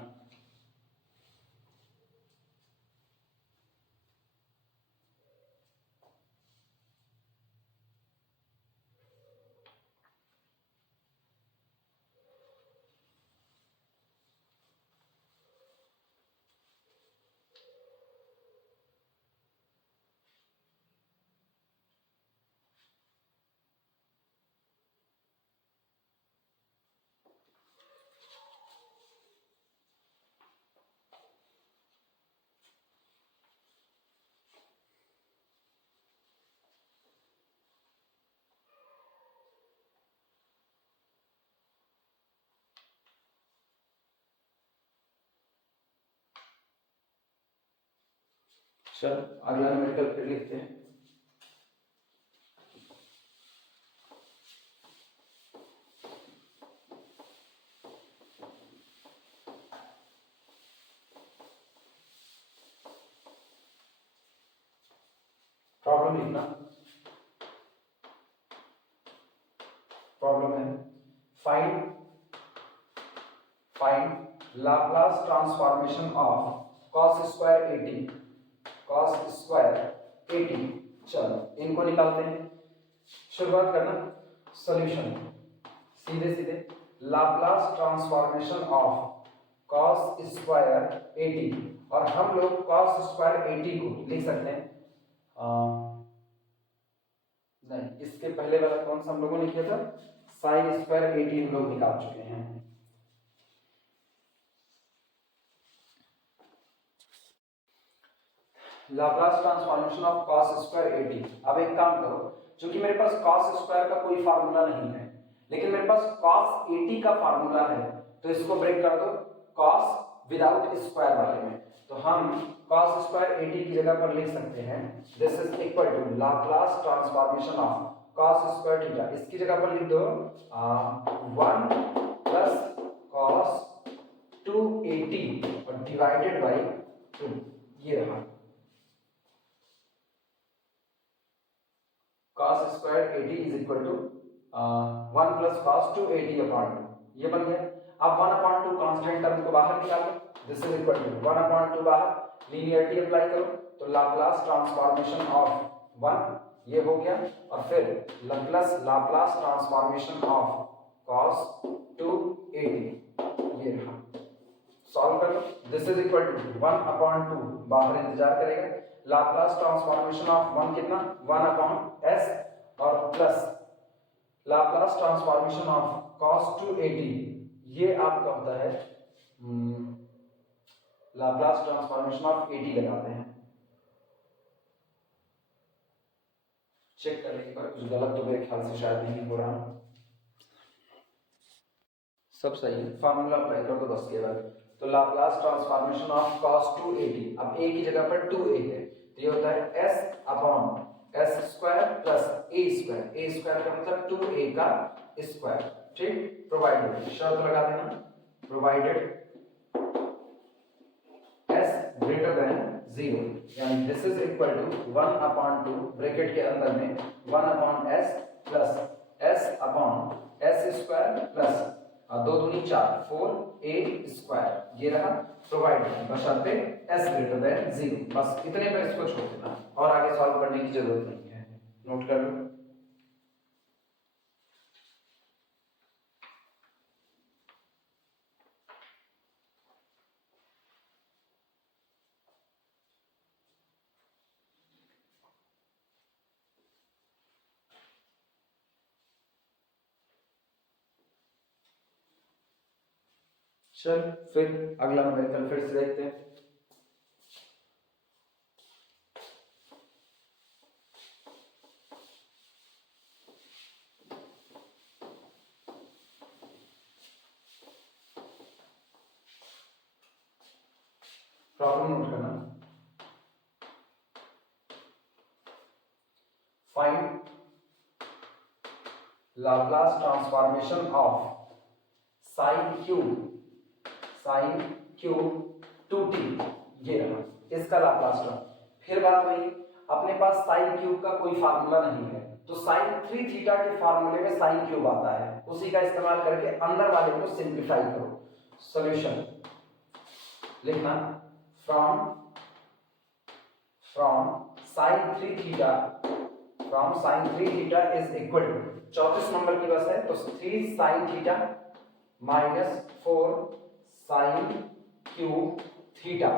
चलो अगला न्यूमेरिकल फिर लिखते हैं। प्रॉब्लम लिखना, प्रॉब्लम है find Laplace transformation of cos square 80, cos square 80। चलो इनको निकालते हैं। शुरुआत करना सॉल्यूशन, सीधे सीधे Laplace transformation of cos square 80, और हम लोग cos स्क्वायर 80 को लिख सकते हैं नहीं, इसके पहले वाला कौन सा हम लोगों ने किया था, sin स्क्वायर 80 हम लोग निकाल चुके हैं। Laplace transformation of cos square 80। अब एक काम करो, क्योंकि मेरे पास cos स्क्वायर का कोई फार्मूला नहीं है, लेकिन मेरे पास cos 80 का फार्मूला है, तो इसको ब्रेक कर दो cos विदाउट स्क्वायर वाले में। तो हम cos स्क्वायर 80 की जगह पर लिख सकते हैं this is equal to Laplace transformation of cos square theta. इसकी जगह पर लिख दो 1 प्लस cos 280 और डिवाइडेड बाई 2, ये रहा cos square 80 is equal to 1 plus cos 280 upon 2, ये बन गया। अब 1 अपॉन 2 कांस्टेंट टर्म को बाहर निकालो, this is equal to 1 upon 2 बाहर, लीनियरिटी अप्लाई करो तो लाप्लास ट्रांसफॉर्मेशन ऑफ 1 ये हो गया, और फिर लाप्लास ट्रांसफॉर्मेशन ऑफ cos 280 ये रहा। सॉल्व कर लो, this is equal to 1 upon 2 बाहर इंतजार करेगा, लाप्लास ट्रांसफॉर्मेशन ऑफ 1 कितना 1 अपॉन s, और plus Laplace transformation of cos 280 ये आपका होता है लाप्लास ट्रांसफॉर्मेशन ऑफ 80 लगाते हैं। चेक कर एक बार, कुछ गलत तो मेरे ख्याल से शायद नहीं हो रहा, सब सही है। फार्मूला अप्लाई कर दो बस केवल, तो लाप्लास ट्रांसफॉर्मेशन ऑफ cos 280, अब a की जगह पर 2a है तो ये होता है s upon s square plus a square का मतलब 2a का स्क्वायर, ठीक। प्रोवाइडेड, शर्त लगा देना, प्रोवाइडेड s ग्रेटर देन 0, यानी this is equal to 1 upon 2 bracket के अंदर में 1 upon s plus s upon s square plus 2 दूनी 4 4a स्क्वायर, ये रहा प्रोवाइडेड बशर्ते s ग्रेटर देन 0। बस इतने पर इसको छोड़ देना और आगे सॉल्व करने की जरूरत नहीं है। नोट कर लो, चल फिर अगला न्यूमेरिकल फिर से देखते हैं। प्रॉब्लम नोट करना। Find Laplace transformation of sine cube 2t, ये रहा इसका लाप्लास ट्रांसफॉर्म। फिर बात वही, अपने पास साइन क्यूब का कोई फार्मूला नहीं है, तो साइन 3 थीटा के फार्मूले में साइन क्यूब आता है, उसी का इस्तेमाल करके अंदर वाले को सिंप्लीफाई करो। सॉल्यूशन लिखना, from sine 3 theta is equal to 34 नंबर की बस है, तो 3 sine theta minus 4 sine cube theta,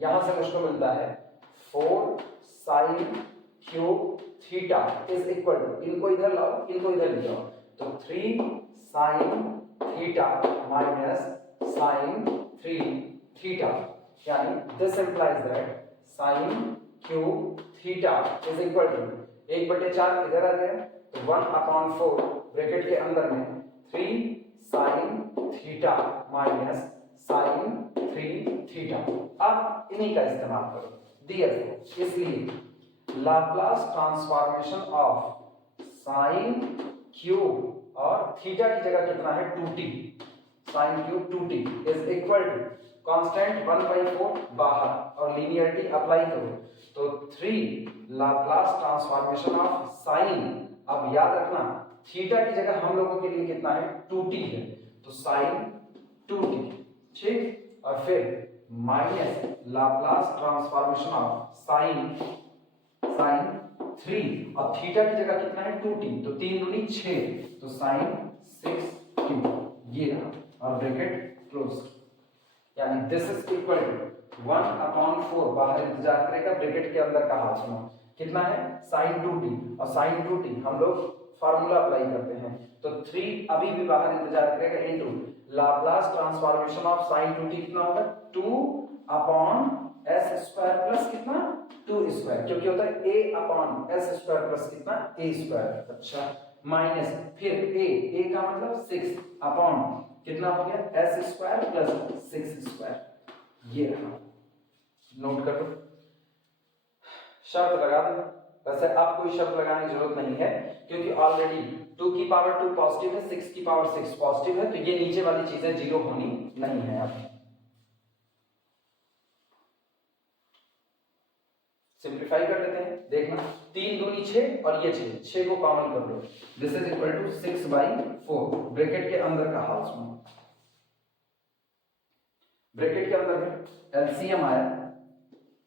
यहां से मुझको मिलता है 4 sine cube theta is equal to, इनको इधर लाओ इनको इधर ले जाओ, तो 3 sine theta minus sine 3 theta, यानी this implies that sine cube theta is equal to 1/4 इधर आ गया, तो 1/4 ब्रैकेट के अंदर में 3 sine theta minus sine 3 theta. अब इन्हीं का इस्तेमाल करो, दिया इसलिए Laplace transformation of sine cube और थीटा की जगह कितना है 2t, sine cube 2t is equal to constant 1/4 बाहर और लीनियरिटी अप्लाई करो, तो 3 लाप्लास ट्रांसफॉर्मेशन ऑफ साइन, अब याद रखना थीटा की जगह हम लोगों के लिए कितना है 2t है, तो साइन 2t, ठीक, और फिर minus Laplace transformation of sign 3 और थीटा की जगह कितना है 2t, तो 3 दूनी 6, तो साइन 6t, ये रहा और ब्रैकेट क्लोज, यानी दिस इज इक्वल टू 1/4 बाहर इंतजार करेगा, ब्रैकेट के अंदर का हाफ सुनो कितना है sin 2t, और sin 2t हम लोग फार्मूला अप्लाई करते हैं, तो 3 अभी भी बाहर इंतजार करेगा into Laplace transformation of sin 2t कितना होगा 2/s² प्लस कितना 2², क्योंकि होता है a/s² प्लस कितना a², अच्छा, माइनस फिर a का मतलब 6 अपॉन कितना हो गया s² प्लस 6², ये रहा, नोट कर लो, शर्त लगा दो। वैसे अब कोई शर्त लगाने की जरूरत नहीं है, क्योंकि ऑलरेडी 2 की पावर 2 पॉजिटिव है, 6 की पावर 6 पॉजिटिव है, तो ये नीचे वाली चीजें जीरो होनी नहीं है। अब सिंप्लीफाई कर लेते हैं, देखना 3 दूनी 6 और ये 6 को कॉमन कर लो, this is equal to 6/4, bracket के अंदर का हाफ सुनो, ब्रैकेट के अंदर में एलसीएम आया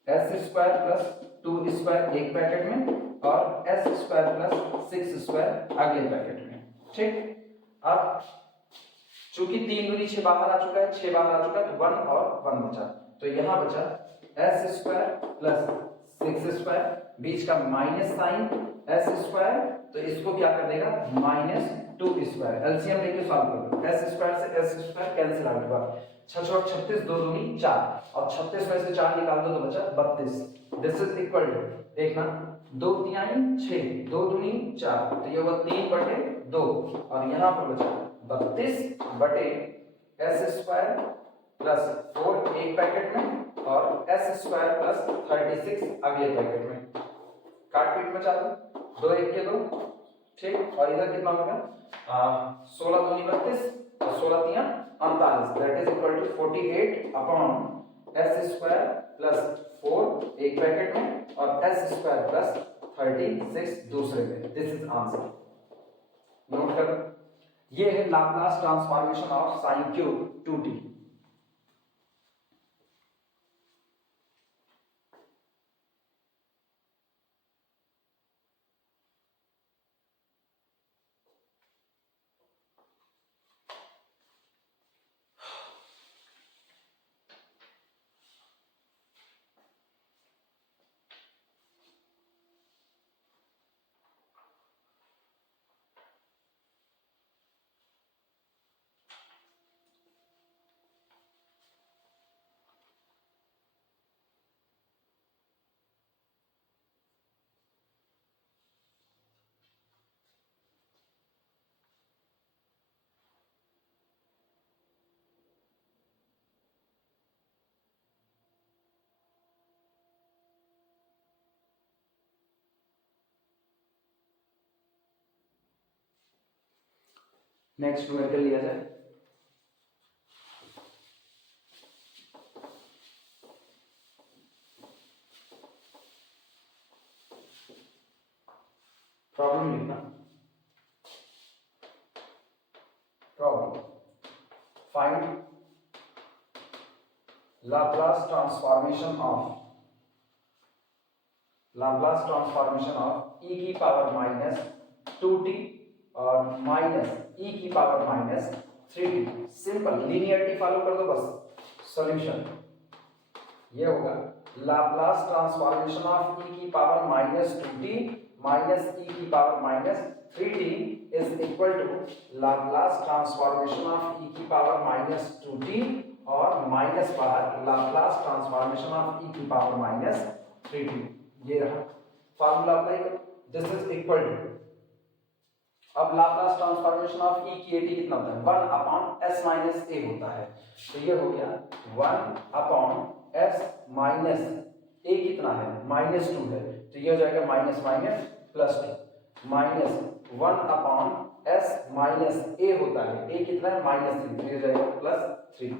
s² प्लस 2² एक पैकेट में और s² प्लस 6² अगले पैकेट में, ठीक। अब चूंकि 3 दूनी 6 बाहर आ चुका है, 6 बाहर आ चुका है, तो 1 और 1 बचा, तो यहां बचा s² प्लस 6², बीच का माइनस साइन s², तो इसको क्या कर देगा -2², एलसीएम लेके सॉल्व कर लो, s² से s² कैंसिल आउट हुआ, 6 और 36 2 दूनी 4, और 36 में से 4 निकाल दो तो बचा 32, दिस इज इक्वल टू, देखना 2 तिहाई 6 2 दूनी 4, तो ये हुआ 3/2 और यहां पर बचा 32/s² प्लस 4 एक पैकेट में और s² प्लस 36 अगले पैकेट में, काट पीट में चालू 2 1 के 2, ठीक, और इधर कितना होगा 16 दूनी 32 और 16 तिया 39, that is equal to 48 upon s² plus 4 एक पैकेट में और s² प्लस 36 दूसरे में, दिस इज आंसर, नोट कर, ये है Laplace transformation of sine cube 2t। Next numerical लिया जाए। प्रॉब्लम लिखना, problem find Laplace transformation of e की पावर माइनस 2t और माइनस e की power minus 3t। Simple linearity follow कर दो बस। सॉल्यूशन ये होगा लाप्लास ट्रांसफॉर्मेशन ऑफ e की power minus 2t minus e की power minus 3t is equal to Laplace transformation of e की पावर माइनस 2t और माइनस बाहर लाप्लास ट्रांसफॉर्मेशन ऑफ e की पावर माइनस 3t। ये रहा फार्मूला अप्लाई करो। दिस इज इक्वल टू, अब लाप्लास ट्रांसफॉर्मेशन ऑफ e की at कितना होता है 1 अपॉन s माइनस a होता है। तो ये हो गया 1 अपॉन s माइनस a कितना है माइनस 2 है, तो ये हो जाएगा minus minus plus 2 minus 1 upon s minus a होता है, a कितना है माइनस 3, तो ये हो जाएगा प्लस 3।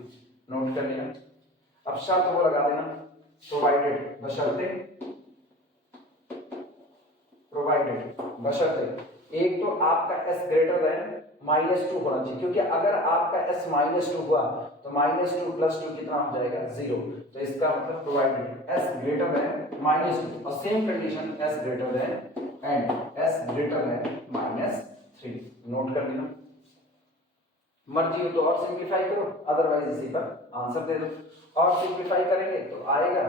नोट कर लिया। अब शर्त वो लगा देना, प्रोवाइडेड बशर्ते एक तो आपका s ग्रेटर देन -2 होना चाहिए, क्योंकि अगर आपका s -2 हुआ तो -2 + 2 कितना हो जाएगा 0। तो इसका मतलब प्रोवाइडेड s ग्रेटर देन -2 और same condition s greater then and s greater then -3। Note कर लेना। मर्जी हो तो और सिंपलीफाई करो, अदरवाइज इसी पर आंसर दे दो। और सिंपलीफाई करेंगे तो आएगा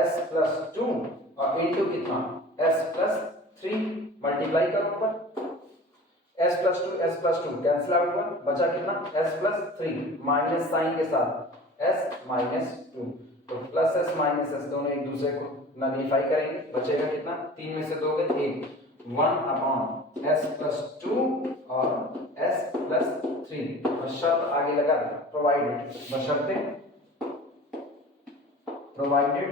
s + 2 और इनटू कितना s + 3 मल्टीप्लाई करो ऊपर s + 2 कैंसिल आउट हुआ, बचा कितना s + 3 माइनस साइन के साथ s - 2, तो प्लस s माइनस s दोनों एक दूसरे को नलीफाई करेंगे, बचेगा कितना 3 में से 2 गए 1 1 s + 2 और s + 3 और शर्त आगे लगा प्रोवाइडेड बशर्ते प्रोवाइडेड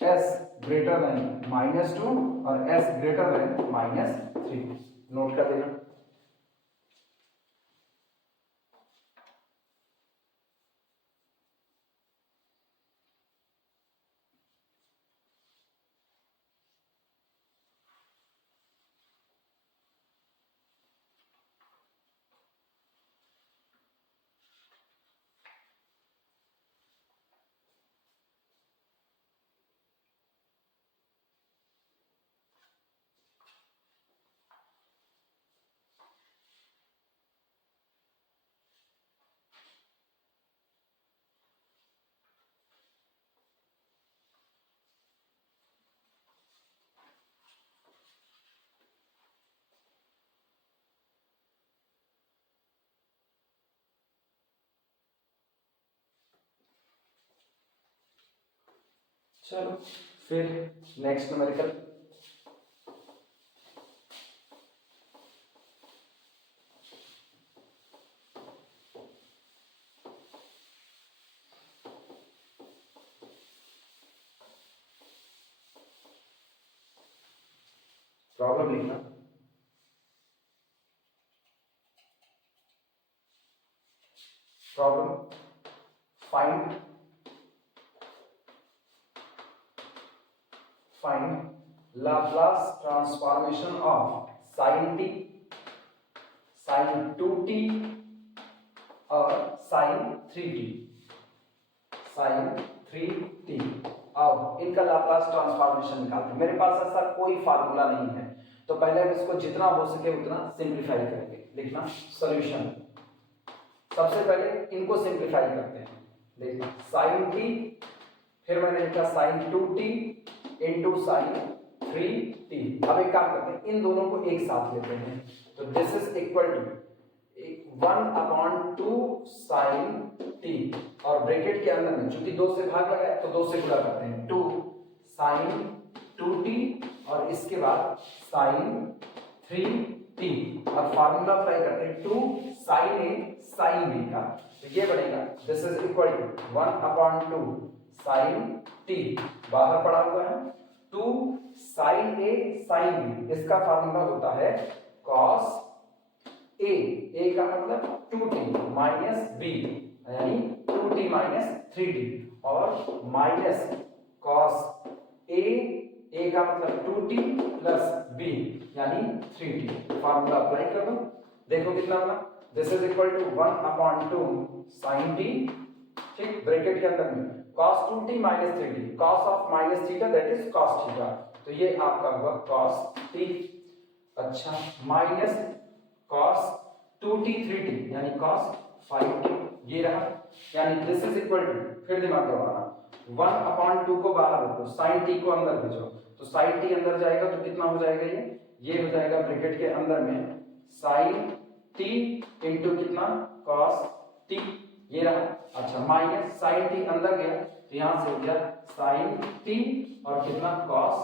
s ग्रेटर देन -2 और s ग्रेटर देन -3। नोट कर देना। चलो फिर नेक्स्ट न्यूमेरिकल। प्रॉब्लम लिखना, problem find Laplace transformation of sin t sin 2t और sin 3t sin 3t। अब इनका लाप्लास ट्रांसफॉर्मेशन निकालते हैं। मेरे पास ऐसा कोई फार्मूला नहीं है, तो पहले हम इसको जितना हो सके उतना सिंप्लीफाई करेंगे। लिखना सॉल्यूशन, सबसे पहले इनको सिंप्लीफाई करते हैं। देखना sin t, फिर मैंने लिखा sin 2t into sin 3t। अब एक काम करते हैं, इन दोनों को एक साथ लेते हैं, तो this is equal to 1/2 sin t और ब्रैकेट के अंदर में चूंकि 2 से भाग लगा है तो 2 से गुणा करते हैं, 2 sin 2t और इसके बाद sin 3t। अब फार्मूला अप्लाई करते हैं 2 sin a sin b का, तो ये बनेगा this is equal to 1/2 sin t, बाहर पड़ा हुआ है 2 sin a sin b, इसका फार्मूला होता है cos ए का मतलब 2t माइनस बी यानी 2t माइनस 3t और माइनस कॉस ए का मतलब 2t प्लस बी यानी 3t। फार्मूला अप्लाई कर दो, देखो कितना बना। This is equal to 1/2 sin t, ठीक, ब्रैकेट के अंदर में cos 2t minus 3t, cos of minus theta that is cos theta, तो ये आपका हुआ cos t। अच्छा, माइनस cos 2t 3t यानी cos 5t, ये रहा। यानी दिस इज इक्वल टू, फिर दिमाग लगाना, 1/2 को बाहर रखो, sin t को अंदर भेजो, तो sin t अंदर जाएगा तो कितना हो जाएगा, ये हो जाएगा ब्रैकेट के अंदर में sin t इंटू कितना cos t, ये रहा। अच्छा, माइनस sin t अंदर गया तो यहां से हो गया sin t और कितना cos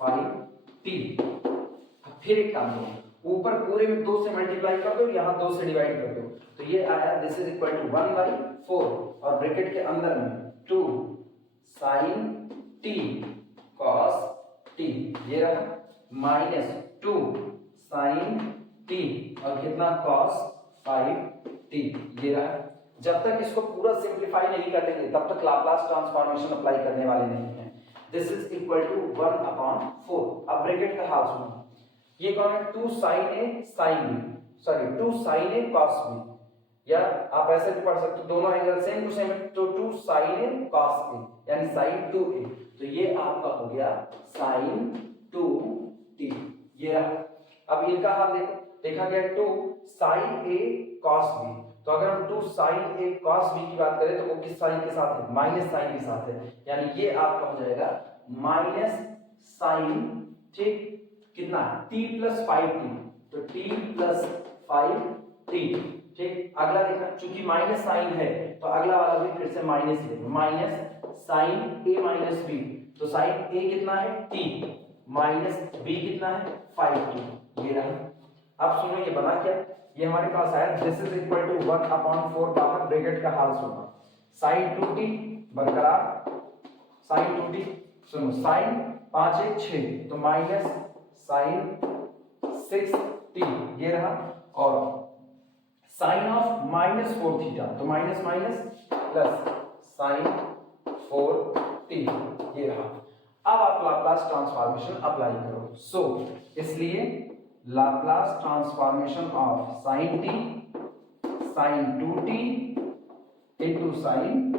5t। अब फिर एक काम करो, ऊपर पूरे में 2 से मल्टीप्लाई कर दो, यहां 2 से डिवाइड कर दो, तो ये आया दिस इज इक्वल टू 1/4 और ब्रैकेट के अंदर में 2 sin t cos t, ये रहा, माइनस 2 sin t और कितना cos 5t, ये रहा। जब तक इसको पूरा सिंपलीफाई नहीं कर लेंगे तब तक लाप्लास ट्रांसफॉर्मेशन अप्लाई करने वाले नहीं हैं। This is equal to 1/4। अब ब्रैकेट का हाफ सुनो, ये कौन है, 2 sin a sin b, sorry 2 sin a cos b, या आप ऐसे भी पढ़ सकते हो, दोनों एंगल सेम टू सेम, तो 2 sin a cos a यानी sin 2a, तो ये आपका हो गया sin 2t, ये रहा। अब इनका हाल देखो, देखा गया 2 sin a cos b, तो अगर हम 2 sin a cos b की बात करें तो वो किस साइन के साथ है, माइनस साइन के साथ है, यानी ये आपका हो जाएगा माइनस साइन, ठीक, कितना t प्लस 5t, तो t प्लस 5t, ठीक। अगला देखना, चूंकि माइनस साइन है तो अगला वाला भी फिर से माइनस है, minus sine a minus b, तो साइन a कितना है t माइनस b कितना है 5t, ये रहा। अब सुनो ये बना क्या, ये हमारे पास आया दिस इज इक्वल टू 1/4 बाहर, ब्रैकेट का हाल सुनो, sin 2t बरकरार, sin 2t, सुनो sin 5 1 6 तो माइनस sin 6t, ये रहा, और साइन ऑफ माइनस 4 थीटा तो minus minus plus sign 4t, ये रहा। अब आप लाप्लास ट्रांसफॉर्मेशन अप्लाई करो, सो इसलिए Laplace transformation of sine t sine 2t into sine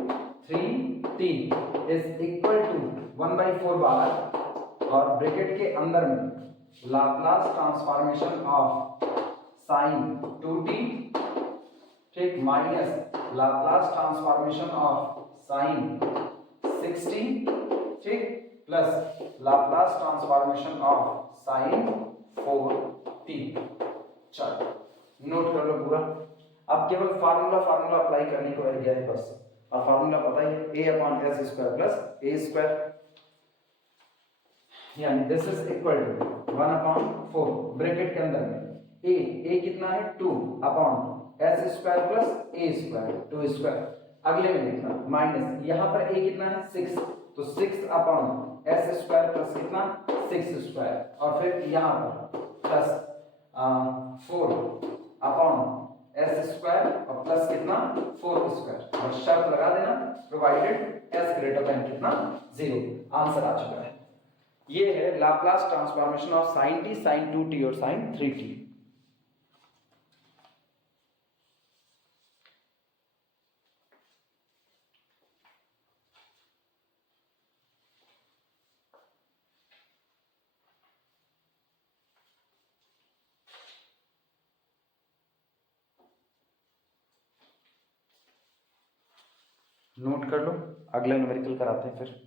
3t is equal to 1/4 बाहर और ब्रैकेट के अंदर में Laplace transformation of sine 2t, ठीक, minus Laplace transformation of sign 6t, ठीक, plus Laplace transformation of sign 4t। चलो नोट कर लो पूरा। अब केवल फार्मूला अप्लाई करने को रह गया है बस, और फार्मूला पता ही है, a/s² प्लस a², यानी this is equal to 1/4 bracket के अंदर में a कितना है 2 अपॉन s² प्लस a², 2²। अगले में देखना माइनस, यहां पर a कितना है 6, तो 6 अपॉन s² प्लस कितना 6², और फिर यहां पर प्लस 4 अपॉन s² और प्लस कितना 4², और शर्त लगा देना प्रोवाइडेड s ग्रेटर देन कितना 0। आंसर आ चुका है। ये है Laplace transformation of sin t, sin 2t और sin 3t। नोट कर लो, अगला न्यूमेरिकल कराते हैं फिर।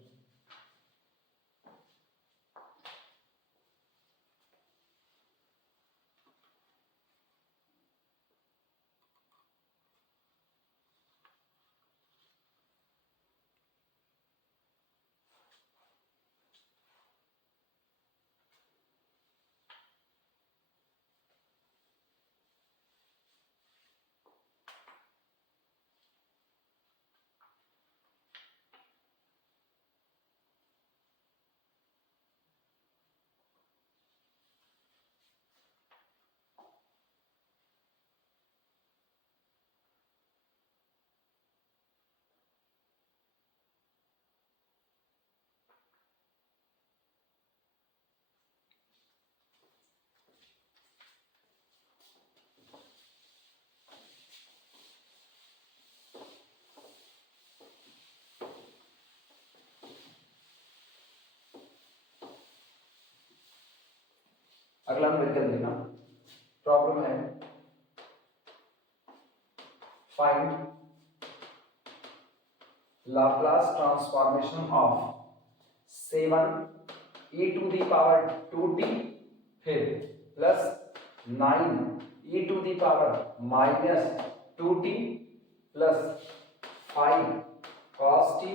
अगला न्यूमेरिकल देखना, प्रॉब्लम है find Laplace transformation of 7 e to the power 2t फिर plus 9 e to the power minus 2t plus 5 cos t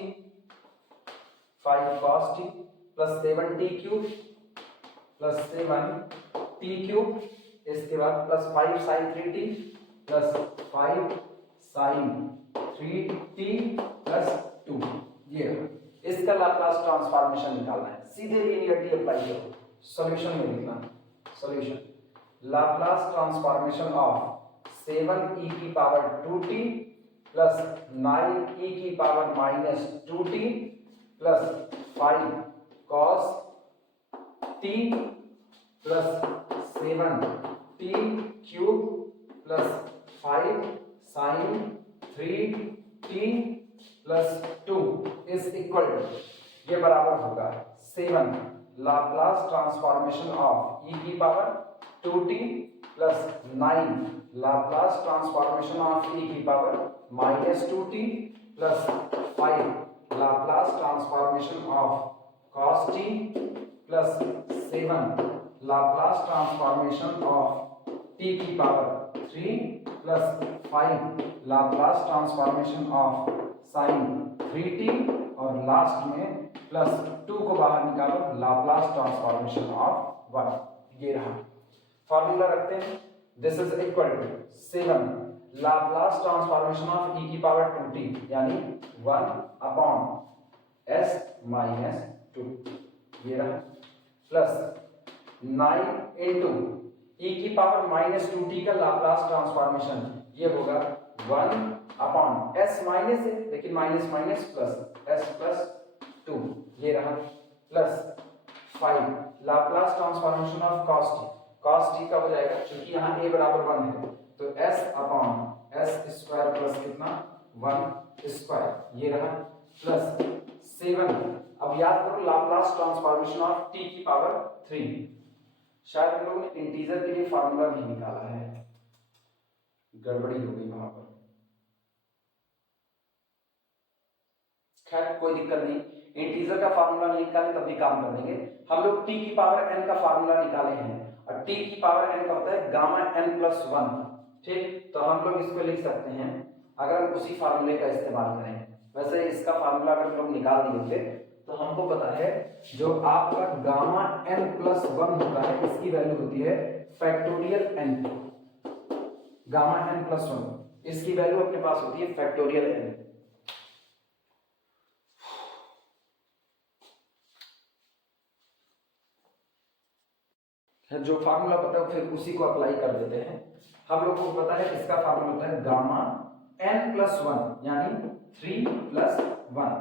plus 7t cube plus 7t cube, इसके बाद plus 5 sin 3t plus 5 sin 3t plus 2। ये इसका लाप्लास ट्रांसफॉर्मेशन निकालना है, सीधे लीनियरिटी अप्लाई करो, सॉल्यूशन में लिखना। Solution Laplace transformation of 7e की पावर 2t प्लस 9e की power minus 2t plus 5 cos t plus 7t cube plus 5 sin 3t plus 2 is equal to, ये बराबर होगा 7 लाप्लास ट्रांसफॉर्मेशन ऑफ e की power 2t plus 9 Laplace transformation of e की power minus 2t plus 5 Laplace transformation of cos t plus 7 Laplace transformation of t की power 3 plus 5 Laplace transformation of sin 3t और लास्ट में प्लस 2 को बाहर निकालो, लाप्लास ट्रांसफॉर्मेशन ऑफ 1। ये रहा फॉर्मूला रखते हैं, this is equal to 7 Laplace transformation of e की पावर 2t यानी 1 अपॉन s माइनस 2, ये रहा प्लस 9 इंटू e की पावर माइनस 2t का लाप्लास ट्रांसफॉर्मेशन, ये होगा 1 अपॉन s माइनस है लेकिन minus minus plus s plus 2, ये रहा plus 5 Laplace transformation of cos t का हो जाएगा, क्योंकि यहाँ a बराबर 1 है तो s upon s square plus कितना 1 स्क्वायर, ये रहा प्लस 7। अब याद करो लाप्लास ट्रांसफॉर्मेशन ऑफ t की पावर 3, शायद हम लोगों ने इंटीजर के लिए फार्मूला नहीं निकाला है, गड़बड़ी हो गई वहां पर। खैर कोई दिक्कत नहीं, इंटीजर का फार्मूला नहीं निकाले तब भी काम कर देंगे। हम लोग t की पावर n का फार्मूला निकाले हैं और t की पावर n का होता है गामा n प्लस 1, ठीक। तो हम लोग इसको लिख सकते हैं अगर हम उसी फार्मूले का इस्तेमाल करें। वैसे इसका फार्मूला अगर लोग निकाल दिए थे तो हमको पता है जो आपका गामा n प्लस 1 होता है इसकी वैल्यू होती है factorial n, gamma n plus 1 इसकी वैल्यू अपने पास होती है फैक्टोरियल n। जो फार्मूला पता है फिर उसी को अप्लाई कर देते हैं। हम लोग को पता है इसका फार्मूला होता है गामा n प्लस 1 यानी 3 प्लस 1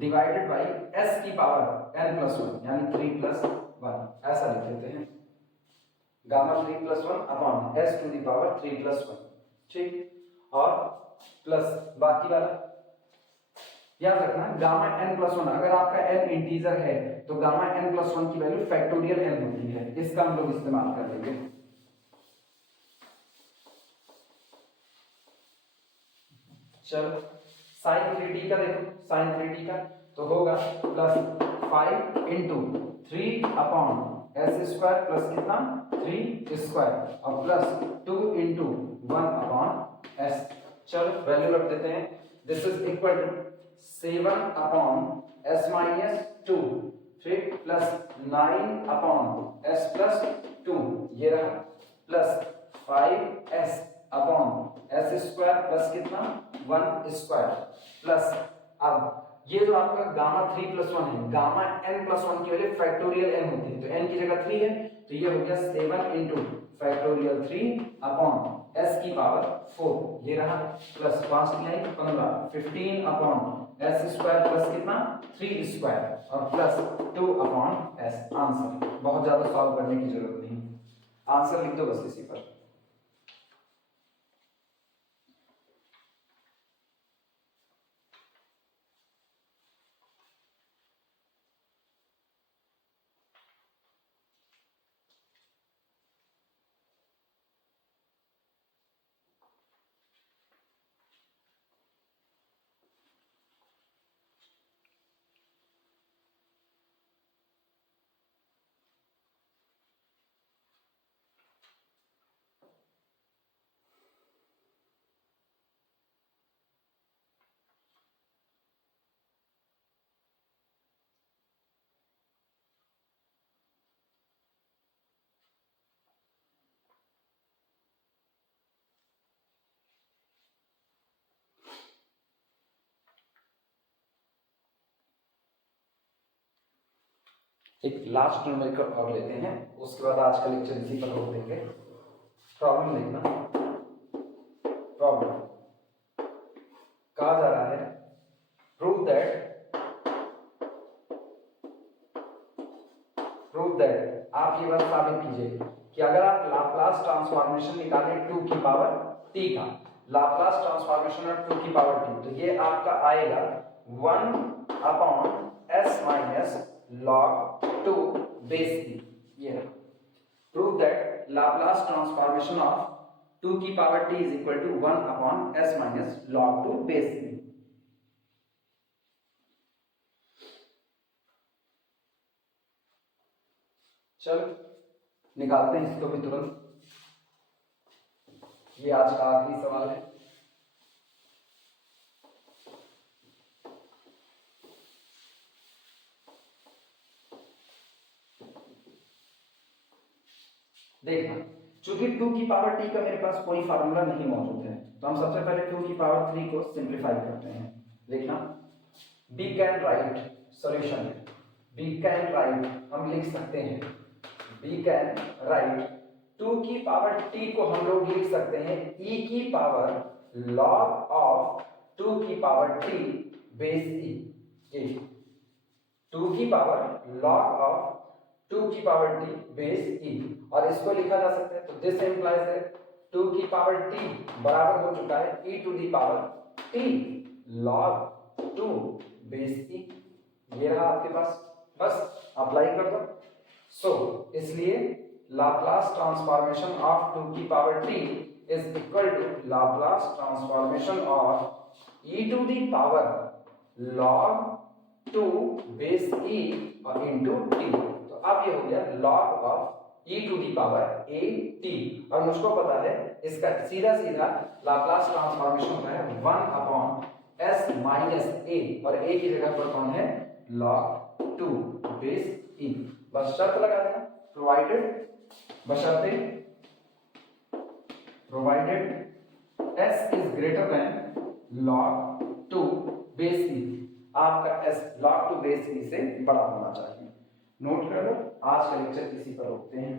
डिवाइडेड बाई s की पावर n प्लस 1 यानी 3 प्लस 1, ऐसा लिख देते हैं gamma 3 plus 1 upon s to the power 3 plus 1, ठीक। और प्लस बाकी वाला याद रखना गामा n प्लस 1, अगर आपका n इंटीजर है तो गामा n प्लस 1 की वैल्यू फैक्टोरियल n होती है, इसका हम लोग इस्तेमाल कर लेंगे। चलो साइन 3t का देखो, साइन 3t का तो होगा plus 5 into 3 upon s square plus कितना 3 स्क्वायर और प्लस 2 इंटू 1 अपॉन s। चलो वैल्यू रख देते हैं, this is equal to 7 upon s minus 2 फिर प्लस 9 अपॉन s प्लस 2, ये रहा plus 5s upon s square plus कितना 1 स्क्वायर प्लस, अब ये जो आपका गामा 3 प्लस 1 है, गामा n प्लस 1 की वैल्यू फैक्टोरियल n होती है तो n की जगह 3 है तो ये हो गया 7 इंटू फैक्टोरियल 3 अपॉन s की पावर 4, ये रहा plus 5 15 15 upon s square plus कितना 3 स्क्वायर और प्लस 2 अपॉन s। आंसर बहुत ज्यादा सॉल्व करने की जरूरत नहीं, आंसर लिख दो बस इसी पर। एक लास्ट न्यूमेरिकल और लेते हैं, उसके बाद आज का लेक्चर इसी पर रोक देंगे। प्रॉब्लम देखना, प्रॉब्लम कहा जा रहा है प्रूव दैट आप ये बात साबित कीजिए कि अगर आप लाप्लास ट्रांसफॉर्मेशन निकालें 2 की पावर t का, लाप्लास ट्रांसफॉर्मेशन ऑफ 2 की पावर t, तो ये आपका आएगा 1/s minus log 2 base e। ये prove that Laplace transformation of 2 की power t is equal to 1/s minus log 2 base e। चलो निकालते हैं इसको भी तुरंत। ये आज का आखिरी सवाल है। देखना, चूंकि 2 की पावर t का मेरे पास कोई फार्मूला नहीं मौजूद है, तो हम सबसे पहले 2 की पावर 3 को सिंप्लीफाई करते हैं। देखना, we can write solution, we can write हम लिख सकते हैं, वी कैन राइट 2 की पावर t को हम लोग लिख सकते हैं e की पावर log ऑफ 2 की पावर t बेस e। 2 की पावर log ऑफ 2 की पावर t बेस e, और इसको लिखा जा सकता है, तो दिस इंप्लाइज दैट 2 की पावर t बराबर हो चुका है e to the power t log 2 base e। ये रहा आपके पास, बस अप्लाई कर दो। सो इसलिए लाप्लास ट्रांसफॉर्मेशन ऑफ 2 की power t is equal to Laplace transformation of e to the power log 2 base e और इनटू t। तो अब ये हो गया log of e to the power a t, और मुझको पता है इसका सीधा सीधा लाप्लास ट्रांसफॉर्मेशन होता है 1/s माइनस a, और a की जगह पर कौन है log 2 बेस e। बस शर्त लगा देना, बशर्ते provided s is greater then log 2 base e, आपका s log 2 बेस e से बड़ा होना चाहिए। नोट कर लो, आज का लेक्चर इसी पर रोकते हैं।